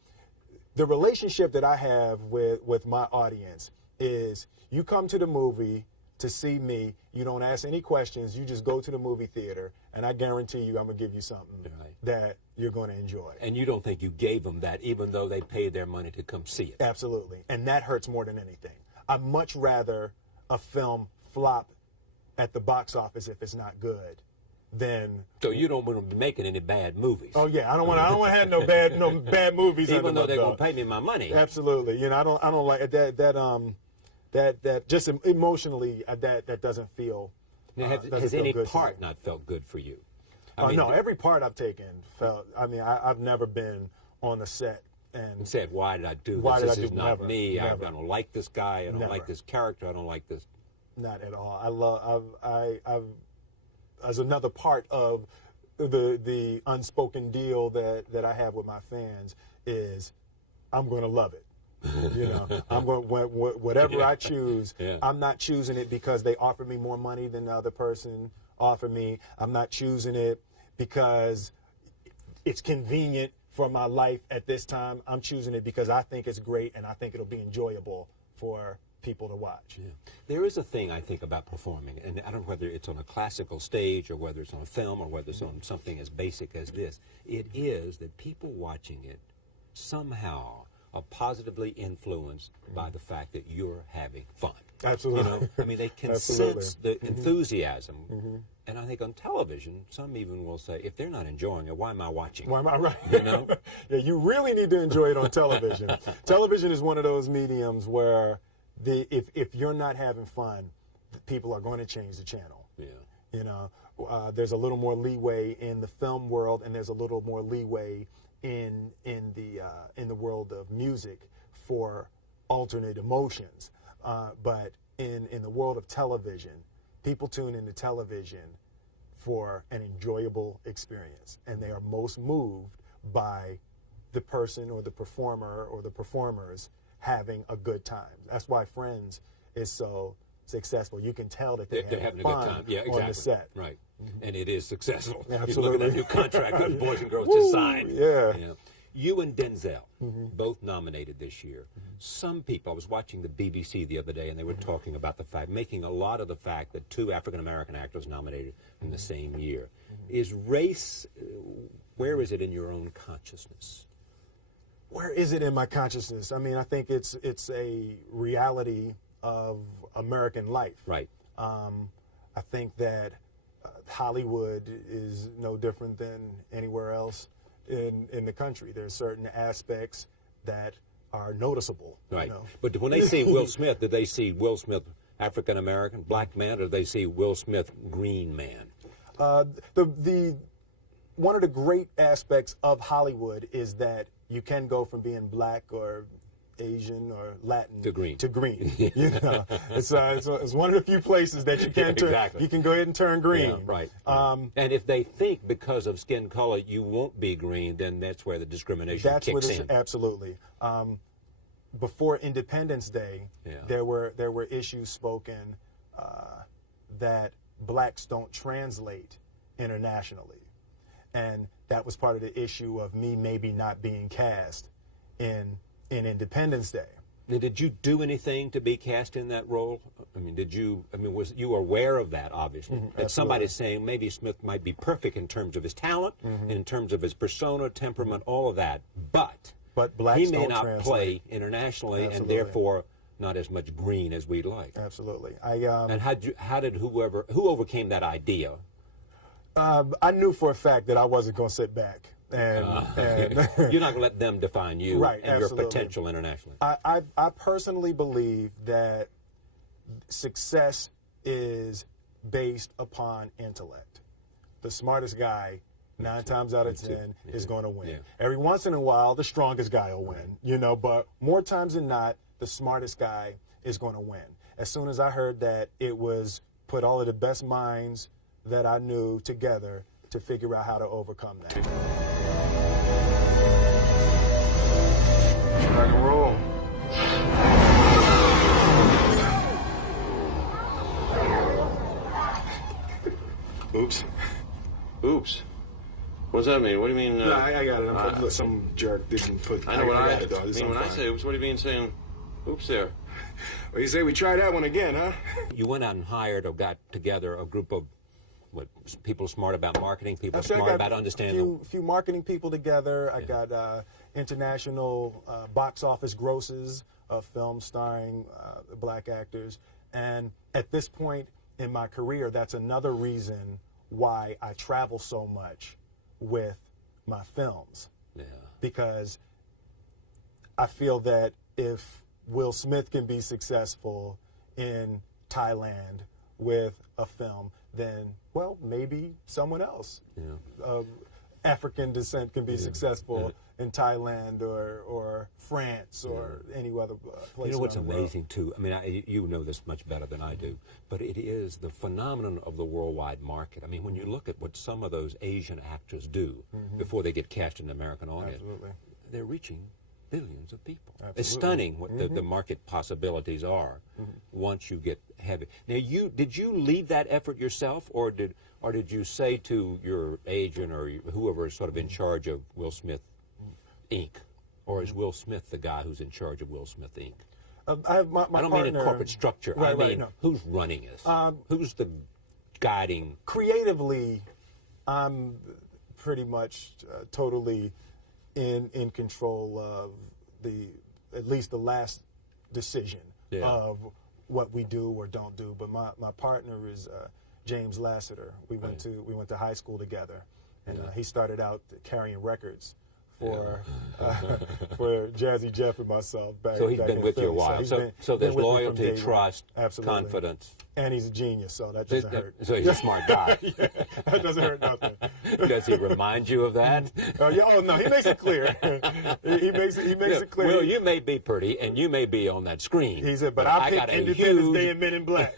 The relationship that I have with my audience is you come to the movie to see me. You don't ask any questions. You just go to the movie theater, and I guarantee you I'm going to give you something that you're going to enjoy. And you don't think you gave them that even though they paid their money to come see it? Absolutely. And that hurts more than anything. I'd much rather a film flop at the box office if it's not good than. So you don't want to be making any bad movies? Oh yeah, I don't want to have no bad movies. Even though they're going to pay me my money. Absolutely. You know, I don't like that just emotionally that doesn't feel. Now, has any part not felt good for you? I mean, no, every part I've taken felt. I mean, I've never been on the set and said, "Why did I do this? This is not me. I don't like this guy. I don't like this character. I don't like this." Not at all. I've as another part of the unspoken deal that I have with my fans is I'm going to love it. You know, I'm going whatever I choose. I'm not choosing it because they offer me more money than the other person offered me. I'm not choosing it because it's convenient for my life at this time. I'm choosing it because I think it's great and I think it'll be enjoyable for people to watch. There is a thing I think about performing, and I don't know whether it's on a classical stage or whether it's on a film or whether it's on something as basic as this. It is that people watching it somehow are positively influenced by the fact that you're having fun. Absolutely. You know, I mean, they can Absolutely. sense the enthusiasm. And I think on television, some even will say, if they're not enjoying it, why am I watching? Why am I right? You know? Yeah, you really need to enjoy it on television. Television is one of those mediums where if you're not having fun, people are going to change the channel. Yeah. You know, there's a little more leeway in the film world, and there's a little more leeway in the world of music for alternate emotions. But in the world of television, people tune into television for an enjoyable experience, and they are most moved by the person or the performer or the performers having a good time. That's why Friends is so successful. You can tell that they're having a fun good time. Yeah, exactly. on the set. Right. And it is successful. Yeah, You look at that absolutely. new contract those boys and girls Woo, just signed. yeah. You know. You and Denzel, both nominated this year. Some people, I was watching the BBC the other day, and they were talking about the fact, making a lot of the fact that two African-American actors nominated in the same year. Is race, where is it in your own consciousness? Where is it in my consciousness? I mean, I think it's a reality of American life. Right. I think that Hollywood is no different than anywhere else in the country. There's certain aspects that are noticeable. Right. You know? But when they see Will Smith, do they see Will Smith African American, black man, or do they see Will Smith green man? The one of the great aspects of Hollywood is that you can go from being black or Asian or Latin To green. You know, it's one of the few places that you can turn. Exactly. You can go ahead and turn green. Yeah, right. And if they think because of skin color you won't be green, then that's where the discrimination That's kicks what it's in. absolutely. Before Independence Day, Yeah. there were issues spoken that blacks don't translate internationally, and that was part of the issue of me maybe not being cast in Independence Day. Now, did you do anything to be cast in that role? I mean, was you aware of that, obviously? That somebody's saying maybe Smith might be perfect in terms of his talent, in terms of his persona, temperament, all of that, but blacks he may don't not translate. play internationally, and Absolutely. therefore not as much green as we'd like. Absolutely. And who overcame that idea? I knew for a fact that I wasn't going to sit back. And You're not going to let them define you Right, and absolutely. your potential internationally. I personally believe that success is based upon intellect. The smartest guy, 9 times out of 10, is going to win. Yeah. Every once in a while, the strongest guy will win, you know, but more times than not, the smartest guy is going to win. As soon as I heard that it was put all of the best minds that I knew together to figure out how to overcome that. Rock and roll. Oops. Oops. What's that mean? What do you mean? No, I got it. I'm some jerk didn't put. I know what I got it, though. This mean I'm when I fine. say oops. What do you mean saying oops there? Well, you say we try that one again, huh? You went out and hired or got together a group of people smart about marketing, people Actually, smart I about got understanding. a few marketing people together. I got international box office grosses of films starring black actors. And at this point in my career, that's another reason why I travel so much with my films. Yeah. Because I feel that if Will Smith can be successful in Thailand with a film, then, well, maybe someone else of African descent can be successful in Thailand or France or any other place. You know what's around the world. amazing too? I mean, you know this much better than I do, but it is the phenomenon of the worldwide market. I mean, when you look at what some of those Asian actors do before they get cast in an American audience, Absolutely. they're reaching billions of people. It's Absolutely. stunning what the market possibilities are once you get heavy. Now, did you lead that effort yourself, or did you say to your agent or whoever is sort of in charge of Will Smith Inc., or is Will Smith the guy who's in charge of Will Smith Inc.? I have my I don't partner, mean in corporate structure. Right, I mean, right, no. who's running this? Who's the guiding? Creatively, I'm pretty much totally in control of at least the last decision Yeah. of what we do or don't do. But my partner is James Lassiter. We went to high school together, and he started out carrying records for for Jazzy Jeff and myself. So he's been in with you a Philly. while. So, So there's loyalty, day one. trust, Absolutely. confidence. And he's a genius, so that doesn't hurt. So he's a smart guy. Yeah, that doesn't hurt nothing. Does he remind you of that? Oh no, he makes it clear. he makes it clear. Well, you may be pretty, and you may be on that screen. He said, but I picked Independence Day and Men in Black.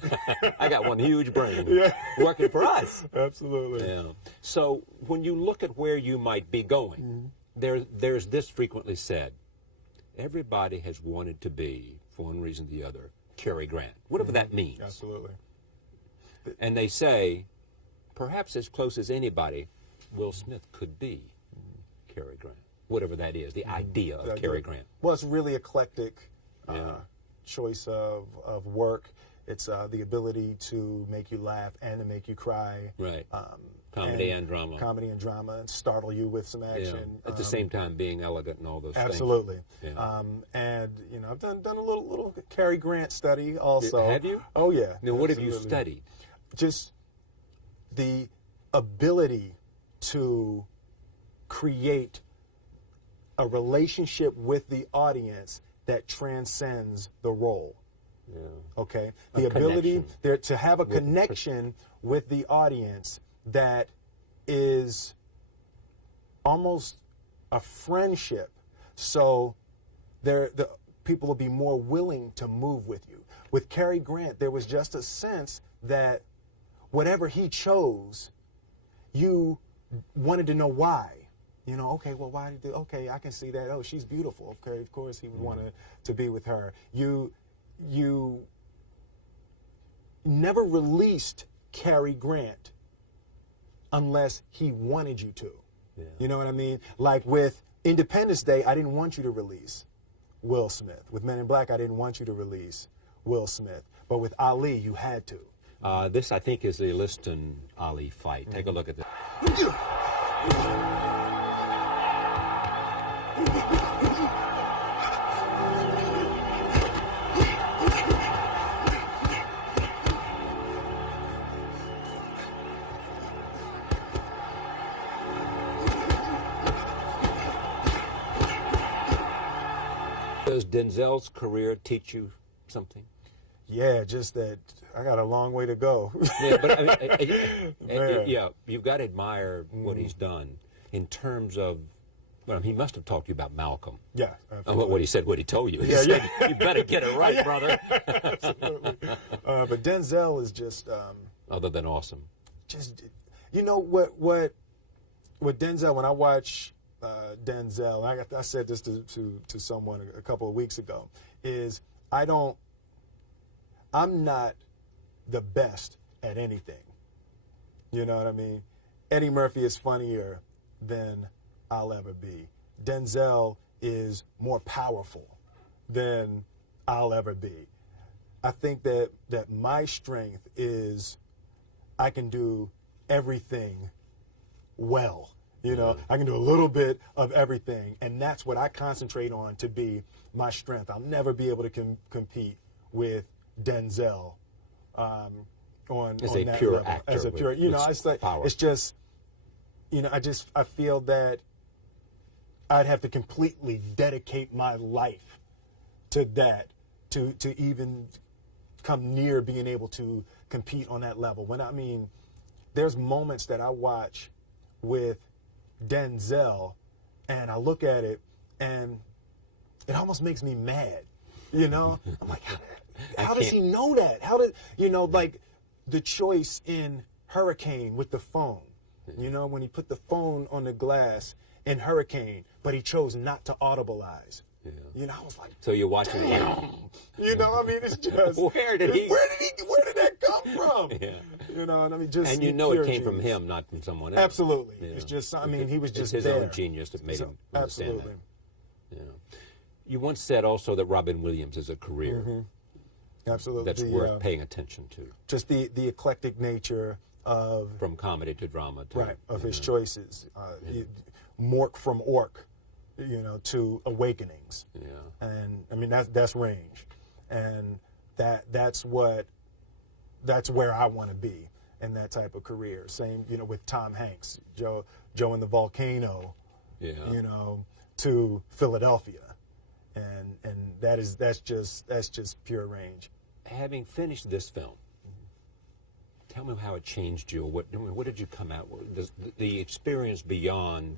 I got one huge brain Yeah. working for us. Absolutely. Yeah. So when you look at where you might be going, there's this frequently said: everybody has wanted to be, for one reason or the other, Cary Grant, whatever that means. Absolutely. And they say, perhaps as close as anybody, Will Smith could be Cary Grant, whatever that is, the idea of Cary Grant. Well, it's really eclectic Yeah. choice of work. It's the ability to make you laugh and to make you cry. Right. Comedy and drama. Comedy and drama, and startle you with some Yeah. action. At the same time, being elegant and all those things. Absolutely. Yeah. And I've done a little Cary Grant study also. Have you? Oh yeah. Now, what have you Absolutely. studied? Just the ability to create a relationship with the audience that transcends the role. Yeah. Okay, A the ability connection. there to have a connection with the audience that is almost a friendship. So the people will be more willing to move with you. With Cary Grant, there was just a sense that whatever he chose, you wanted to know why. You know, okay, well, why did okay, I can see that. Oh, she's beautiful. Okay, of course he would want to be with her. You never released Cary Grant unless he wanted you to. Yeah. You know what I mean? Like with Independence Day, I didn't want you to release Will Smith. With Men in Black, I didn't want you to release Will Smith. But with Ali, you had to. This, I think, is the Liston Ali fight. Take a look at this. Does Denzel's career teach you something? Yeah, just that I got a long way to go. Yeah, but I mean, Man. yeah, you've got to admire what he's done in terms of. Well, he must have talked to you about Malcolm. Yeah, What he said, what he told you. He Yeah, said, yeah. you better get it right, brother. Absolutely. But Denzel is just Other than awesome. you know what Denzel, when I watch Denzel, I said this to someone a couple of weeks ago, is I'm not the best at anything. You know what I mean? Eddie Murphy is funnier than I'll ever be. Denzel is more powerful than I'll ever be. I think that my strength is I can do everything well. You know, I can do a little bit of everything, and that's what I concentrate on to be my strength. I'll never be able to compete with Denzel on As a that pure level. actor As a pure, with you know, it's like power. it's just, you know, I feel that I'd have to completely dedicate my life to that to even come near being able to compete on that level. There's moments that I watch with Denzel, and I look at it, and it almost makes me mad. You know, I'm like, how does he know that? How did like the choice in Hurricane with the phone? You know, when he put the phone on the glass in Hurricane, but he chose not to audibilize. Yeah. You know, I was like, So you're watching it. you know, I mean, it's just Where did that come from? Yeah. You know, and I mean, just And you know it pure came from genius. him, not from someone else. Absolutely. Yeah. It's just, I mean, he was It's just his there. own genius that made him understand Absolutely. that. Yeah. You once said also that Robin Williams is a career Absolutely. that's worth paying attention to, Just the eclectic nature of from comedy to drama. To, right of his choices. Mork from Ork, you know, to awakenings. Yeah. And I mean that's range, and that's where I want to be in that type of career. Same, you know, with Tom Hanks, Joe and the Volcano, Yeah. you know, to Philadelphia, and that's just pure range. Having finished this film, tell me how it changed you. What did you come out with? The experience beyond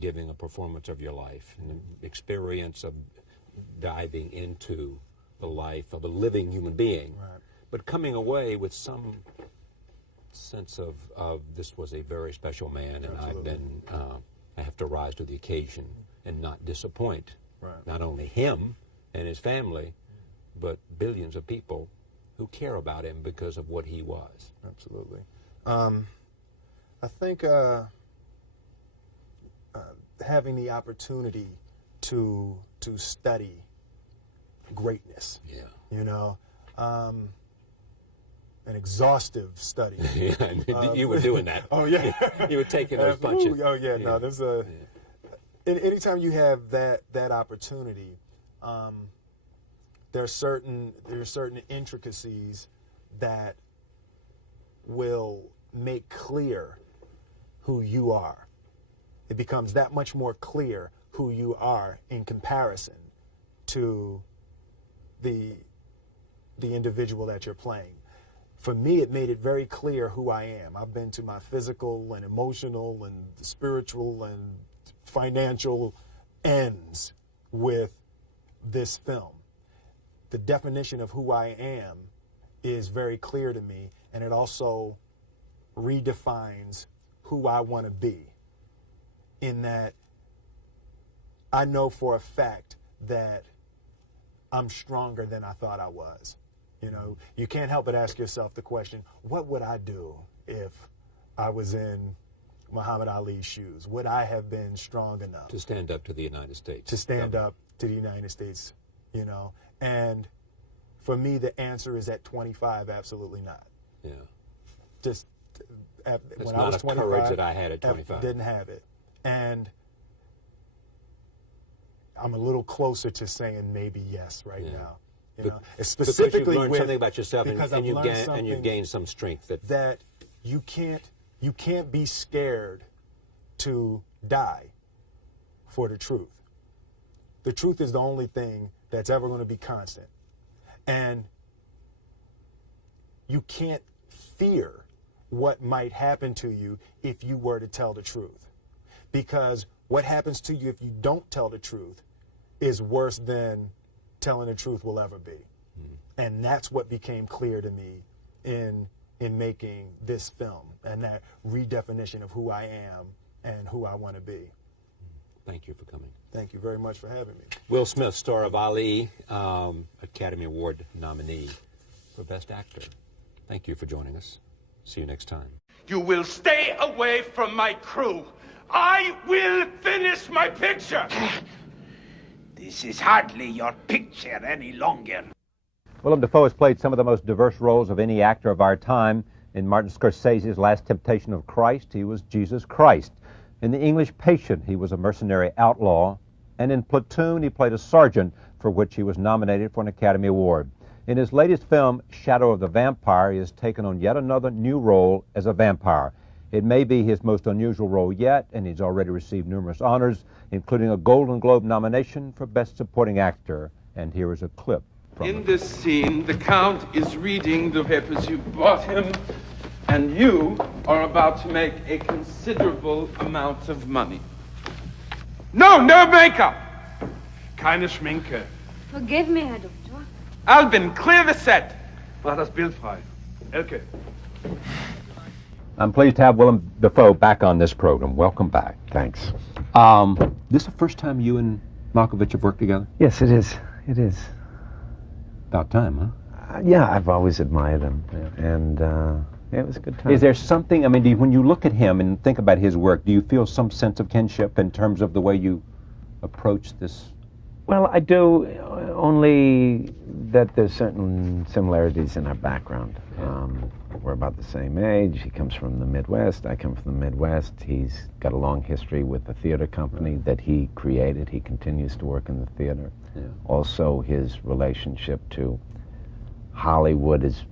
giving a performance of your life, and the experience of diving into the life of a living human being, Right. but coming away with some sense of this was a very special man, and Absolutely. I have to rise to the occasion and not disappoint Right. not only him and his family, but billions of people who care about him because of what he was. Absolutely. I think having the opportunity to study greatness, Yeah. you know, an exhaustive study. Yeah, you were doing that. Oh yeah, You were taking those punches. Ooh, oh yeah, no, there's a. Anytime you have that opportunity, there's certain intricacies that will make clear who you are. It becomes that much more clear who you are in comparison to the individual that you're playing. For me, it made it very clear who I am. I've been to my physical and emotional and spiritual and financial ends with this film. The definition of who I am is very clear to me, and it also redefines who I want to be, in that I know for a fact that I'm stronger than I thought I was. You know, you can't help but ask yourself the question, what would I do if I was in Muhammad Ali's shoes? Would I have been strong enough To stand up to the United States. to stand up to the United States, you know? And for me, the answer is at 25, absolutely not. Yeah. Just when I not was a 25, courage that I had at 25. Didn't have it. And I'm a little closer to saying maybe yes right now. You know, Because specifically you've learned with, something about yourself, because and I've you've learned gained some strength. that you can't be scared to die for the truth. The truth is the only thing that's ever going to be constant. And you can't fear what might happen to you if you were to tell the truth. Because what happens to you if you don't tell the truth is worse than telling the truth will ever be. And that's what became clear to me in making this film, and that redefinition of who I am and who I want to be. Thank you for coming. Thank you very much for having me. Will Smith, star of Ali, Academy Award nominee for Best Actor. Thank you for joining us. See you next time. You will stay away from my crew. I will finish my picture. This is hardly your picture any longer. Willem Dafoe has played some of the most diverse roles of any actor of our time. In Martin Scorsese's Last Temptation of Christ, he was Jesus Christ. In The English Patient, he was a mercenary outlaw. And in Platoon, he played a sergeant, for which he was nominated for an Academy Award. In his latest film, Shadow of the Vampire, he has taken on yet another new role as a vampire. It may be his most unusual role yet, and he's already received numerous honors, including a Golden Globe nomination for Best Supporting Actor. And here is a clip from In this scene, the Count is reading the papers you brought him, and you are about to make a considerable amount of money. No makeup! Keine Schminke. Forgive me, Herr Doktor. Albin, clear the set. Mach das Bild frei. Elke. I'm pleased to have Willem Dafoe back on this program. Welcome back. Thanks. This is the first time you and Malkovich have worked together? Yes, it is. It is. About time, huh? Yeah, I've always admired him, and yeah, it was a good time. Is there something, I mean, when you look at him and think about his work, do you feel some sense of kinship in terms of the way you approach this? Well, I do, only that there's certain similarities in our background. We're about the same age. He comes from the Midwest. I come from the Midwest. He's got a long history with the theater company that he created. He continues to work in the theater. Yeah. Also, his relationship to Hollywood is,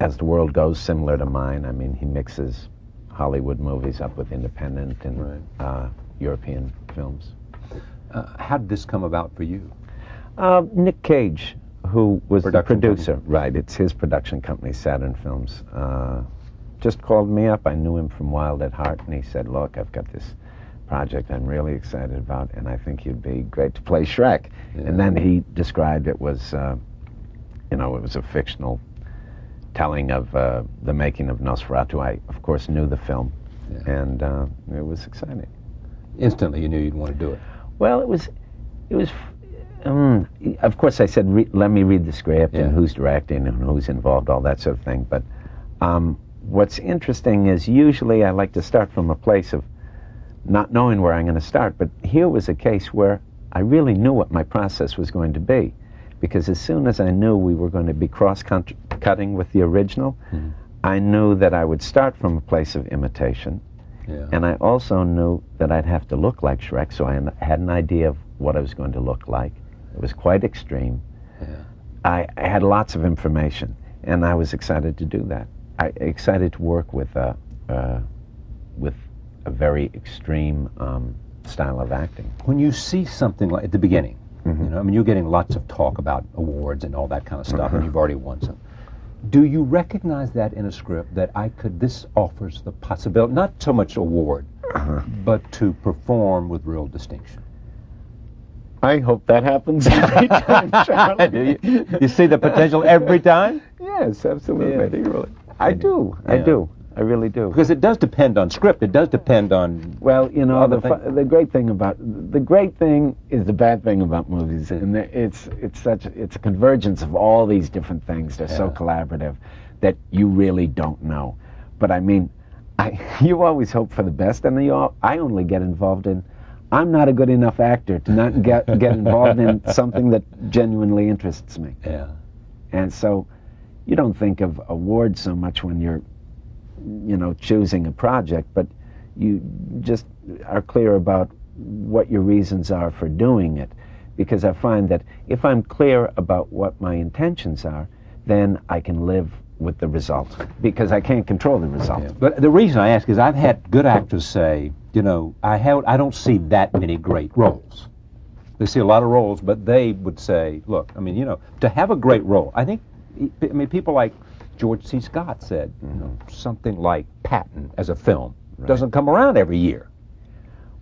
as the world goes, similar to mine. I mean, he mixes Hollywood movies up with independent and European films. How did this come about for you? Nick Cage, who was the Production producer. company. Right, it's his production company, Saturn Films. Just called me up. I knew him from Wild at Heart, and he said, look, I've got this project I'm really excited about, and I think you'd be great to play Shrek. Yeah. And then he described it was, it was a fictional telling of the making of Nosferatu. I, of course, knew the film, and it was exciting. Instantly, you knew you'd want to do it. Well, it was. Of course, I said, let me read the script and who's directing and who's involved, all that sort of thing. But what's interesting is usually I like to start from a place of not knowing where I'm going to start. But here was a case where I really knew what my process was going to be. Because as soon as I knew we were going to be cross-cutting with the original, I knew that I would start from a place of imitation. Yeah. And I also knew that I'd have to look like Shrek, so I had an idea of what I was going to look like. It was quite extreme. Yeah. I had lots of information, and I was excited to do that. Excited to work with a very extreme style of acting. When you see something like at the beginning, you're getting lots of talk about awards and all that kind of stuff, and you've already won some. Do you recognize that in a script that this offers the possibility, not so much award, but to perform with real distinction? I hope that happens every time, Charlie. Do you see the potential every time? Yes, absolutely. Yeah. I do. I do. I really do. Because it does depend on script. It does depend on. Well, the great thing is the bad thing about movies, and it's a convergence of all these different things. They're so collaborative that you really don't know. But I mean, you always hope for the best, and I only get involved in. I'm not a good enough actor to not get involved in something that genuinely interests me. Yeah. And so, you don't think of awards so much when you're, choosing a project, but you just are clear about what your reasons are for doing it. Because I find that if I'm clear about what my intentions are, then I can live with the result, because I can't control the result. Yeah. But the reason I ask is I've had good actors say, I don't see that many great roles. They see a lot of roles, but they would say, look, to have a great role, people like George C. Scott said, something like Patton as a film doesn't come around every year.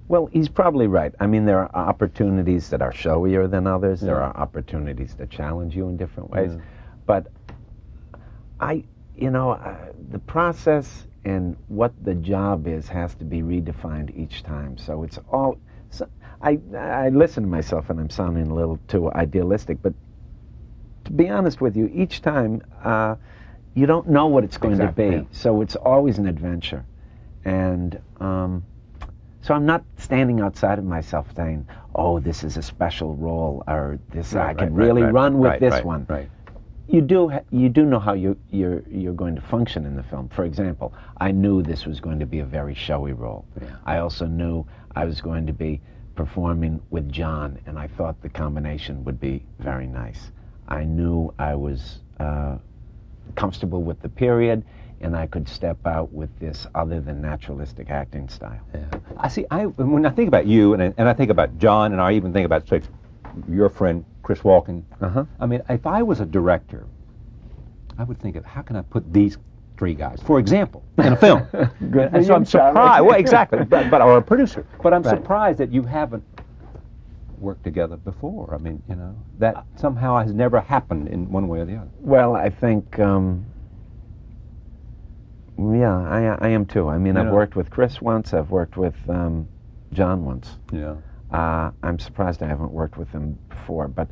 Well, he's probably right. There are opportunities that are showier than others. There are opportunities that challenge you in different ways. But the process and what the job is has to be redefined each time. So it's all. So I listen to myself, and I'm sounding a little too idealistic. But to be honest with you, each time you don't know what it's going to be. Yeah. So it's always an adventure, and so I'm not standing outside of myself saying, "Oh, this is a special role," or "This I can really run with this one." Right. You do know how you're going to function in the film. For example, I knew this was going to be a very showy role. Yeah. I also knew I was going to be performing with John, and I thought the combination would be very nice. I knew I was comfortable with the period, and I could step out with this other than naturalistic acting style. Yeah. When I think about you, and I think about John, and I even think about, say, your friend Chris Walken. If I was a director, I would think of how can I put these three guys, for example, in a film. And so I'm surprised. Well, exactly. But or a producer. But I'm surprised that you haven't worked together before. That somehow has never happened in one way or the other. Well, I think, I am too. I've worked with Chris once. I've worked with John once. Yeah. I'm surprised I haven't worked with him before, but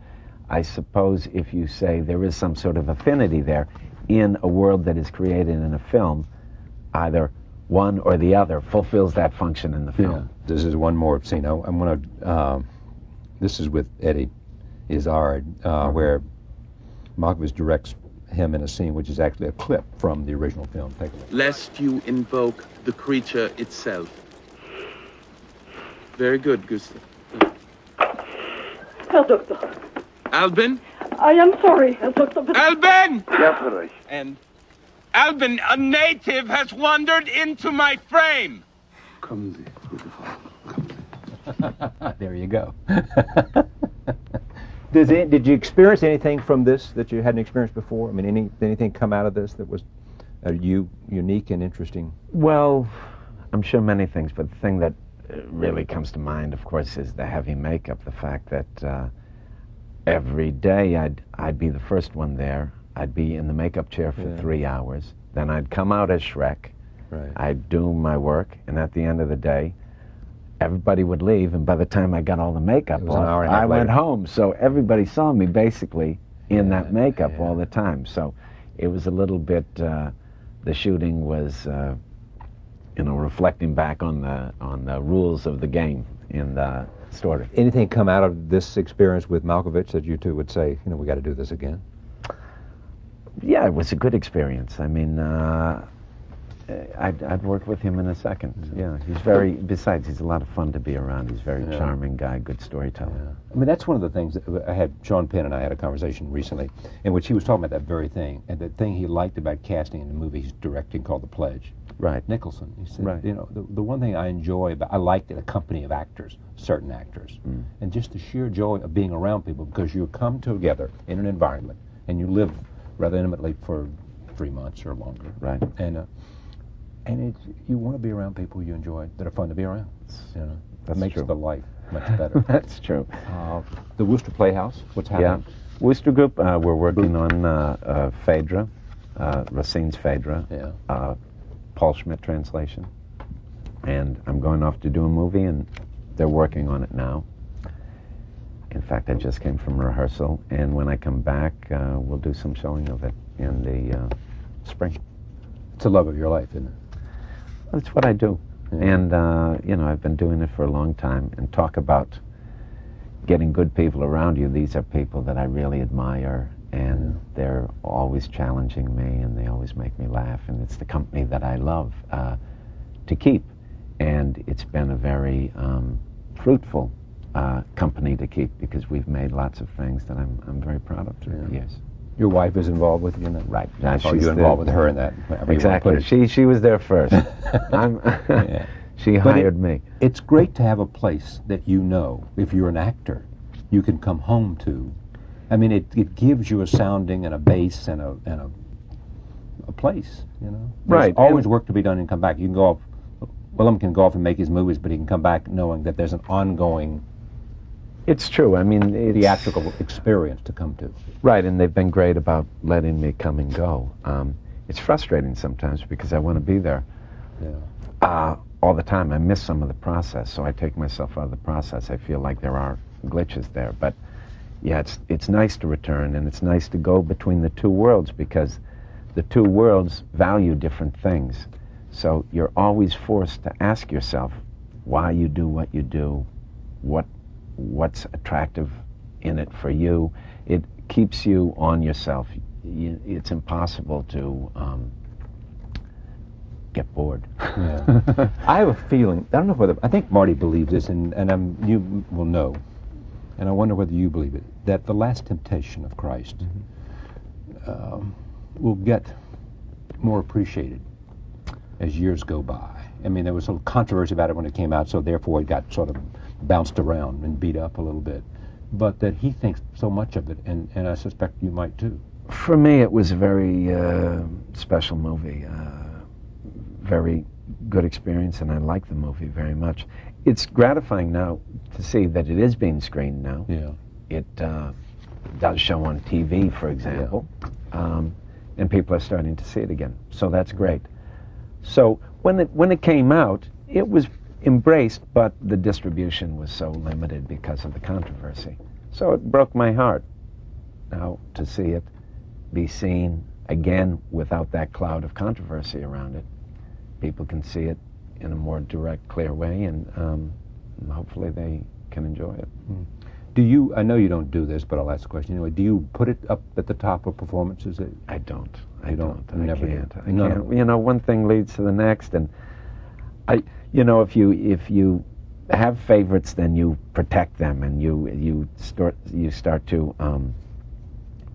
I suppose if you say there is some sort of affinity there in a world that is created in a film, either one or the other fulfills that function in the film. Yeah. This is one more scene. I'm going to, this is with Eddie Izzard, where Malkovich directs him in a scene which is actually a clip from the original film. Take a look. Lest you invoke the creature itself. Very good, Gustav. Herr Doktor, Albin? I am sorry, Herr Doktor, but... Albin! Ja, Friedrich. And Albin, a native has wandered into my frame. Kommen Sie, gute Frau. Kommen Sie. There you go. Did you experience anything from this that you hadn't experienced before? I mean, anything come out of this that was unique and interesting? Well, I'm sure many things, but the thing that really comes to mind, of course, is the heavy makeup. The fact that every day I'd be the first one there. I'd be in the makeup chair for 3 hours. Then I'd come out as Shrek. Right. I'd do my work, and at the end of the day, everybody would leave, and by the time I got all the makeup off, I went home. So everybody saw me basically in that makeup all the time. So it was a little bit, the shooting was, reflecting back on the rules of the game in the story. Anything come out of this experience with Malkovich that you two would say, we got to do this again? Yeah, it was a good experience. I mean, I'd work with him in a second. Yeah, besides, he's a lot of fun to be around. He's a very charming guy, good storyteller. Yeah. I mean, that's one of the things that Sean Penn and I had a conversation recently in which he was talking about that very thing, and the thing he liked about casting in the movie he's directing called The Pledge. Right. Nicholson. He said, the one thing I enjoy I liked a company of actors, certain actors, and just the sheer joy of being around people because you come together in an environment and you live rather intimately for 3 months or longer. Right. And you want to be around people you enjoy that are fun to be around. That makes true. the life much better. That's true. The Worcester Playhouse, what's happening? Yeah. Worcester Group, we're working on Phaedra, Racine's Phaedra, Paul Schmidt translation. And I'm going off to do a movie, and they're working on it now. In fact, I just came from rehearsal, and when I come back, we'll do some showing of it in the spring. It's the love of your life, isn't it? That's what I do. Yeah. And, I've been doing it for a long time. And talk about getting good people around you. These are people that I really admire, and they're always challenging me, and they always make me laugh. And it's the company that I love to keep. And it's been a very fruitful company to keep because we've made lots of things that I'm very proud of through the years. Your wife is involved with you in that? Right. Are you involved with her in that? Exactly. She was there first. She hired me. It's great to have a place that if you're an actor, you can come home to. I mean, it gives you a sounding and a base and a place, There's right. always work to be done and come back. You can go off, Willem can go off and make his movies, but he can come back knowing that there's an ongoing... It's true. I mean, theatrical experience to come to. Right, and they've been great about letting me come and go. It's frustrating sometimes because I want to be there all the time. I miss some of the process, so I take myself out of the process. I feel like there are glitches there. But yeah, it's nice to return, and it's nice to go between the two worlds because the two worlds value different things. So you're always forced to ask yourself why you do what you do, what's attractive in it for you. It keeps you on yourself. It's impossible to get bored. Yeah. I have a feeling, I don't know whether, I think Marty believes this, and you will know, and I wonder whether you believe it, that The Last Temptation of Christ will get more appreciated as years go by. I mean, there was some controversy about it when it came out, so therefore it got sort of bounced around and beat up a little bit. But that he thinks so much of it, and I suspect you might too. For me, it was a very special movie, very good experience, and I like the movie very much. It's gratifying now to see that it is being screened now. Yeah. It does show on TV, for example, and people are starting to see it again. So that's great. So when it came out, it was embraced, but the distribution was so limited because of the controversy. So it broke my heart now to see it be seen again without that cloud of controversy around it. People can see it in a more direct, clear way, and hopefully they can enjoy it. Do you, I know you don't do this, but I'll ask the question anyway, do you put it up at the top of performances? I don't. I don't. I Never can't. do. I can't. You know, one thing leads to the next, and you know, if you have favorites, then you protect them, and you start to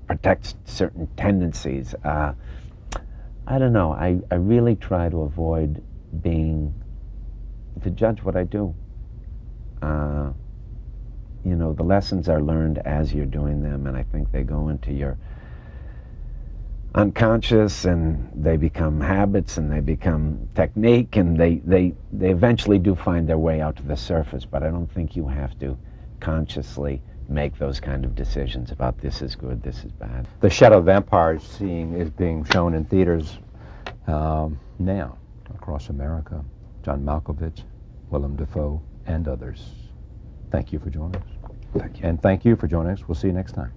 protect certain tendencies. I don't know. I really try to avoid to judge what I do. You know, the lessons are learned as you're doing them, and I think they go into your unconscious, and they become habits, and they become technique, and they eventually do find their way out to the surface, but I don't think you have to consciously make those kind of decisions about this is good, this is bad. The Shadow of Vampires is being shown in theaters now across America. John Malkovich, Willem Dafoe, and others. Thank you for joining us. Thank you. And thank you for joining us. We'll see you next time.